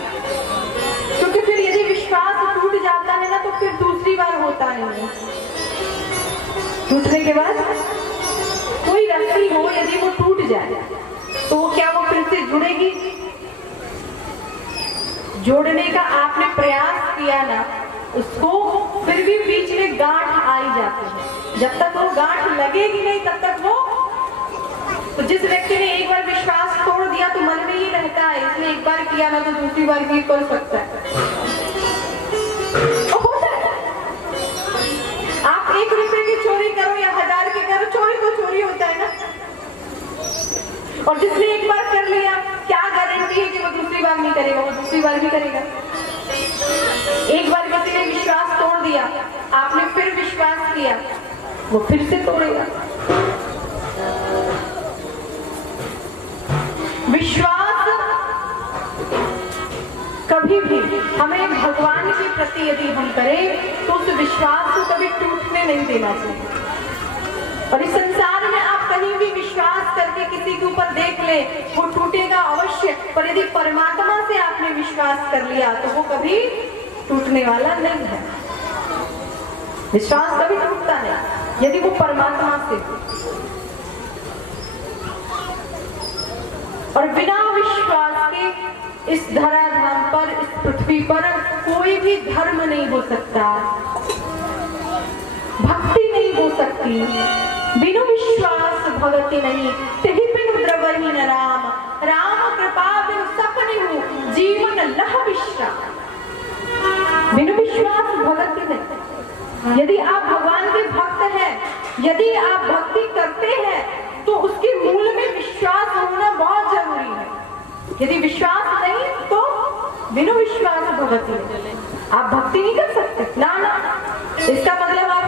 क्योंकि फिर यदि विश्वास टूट जाता है ना, तो फिर दूसरी बार होता नहीं है। टूटने के बाद कोई रस्सी हो, यदि वो टूट जाए तो वो क्या वो फिर से जुड़ेगी? जोड़ने का आपने प्रयास किया ना, उसको फिर भी बीच में गांठ आ ही जाती है। जब तक वो गांठ लगेगी नहीं तब तक वो, तो जिस व्यक्ति ने एक बार विश्वास तोड़ दिया तो मन में ही रहता है, इसने एक बार किया ना तो दूसरी बार भी कर सकता है। होता है, आप 1 रुपए की चोरी करो या 1000 की करो, चोरी तो चोरी होता है ना। और जिसने एक बार कर लिया, क्या गारंटी है कि वो दूसरी बार नहीं करेगा? वो दूसरी बार भी करेगा। एक बार किसी ने विश्वास तोड़ दिया, आपने फिर विश्वास किया, वो फिर से तोड़ेगा। विश्वास कभी भी हमें भगवान के प्रति यदि हम करें तो उस विश्वास को कभी टूटने नहीं देना चाहिए। और इस संसार में आप कहीं भी विश्वास करके किसी के ऊपर देख ले, वो टूटेगा अवश्य, पर यदि परमात्मा से आपने विश्वास कर लिया तो वो कभी टूटने वाला नहीं है। विश्वास कभी टूटता नहीं यदि वो परमात्मा से। और बिना विश्वास के इस धराधाम पर, इस पृथ्वी पर कोई भी धर्म नहीं हो सकता, भक्ति नहीं हो सकती। बिनु विश्वास भगति नहीं, तेहि बिनु द्रवहि न राम, राम कृपा बिनु सपने हो, जीवन लह विश्राम। बिनु विश्वास भगति नहीं। यदि आप भगवान के भक्त हैं, यदि आप भक्ति करते हैं, तो उसके मूल में विश्वास होना बहुत जरूरी है। यदि विश्वास नहीं तो बिनु विश्वास भगति, आप भक्ति नहीं कर सकते ना। इसका मतलब आप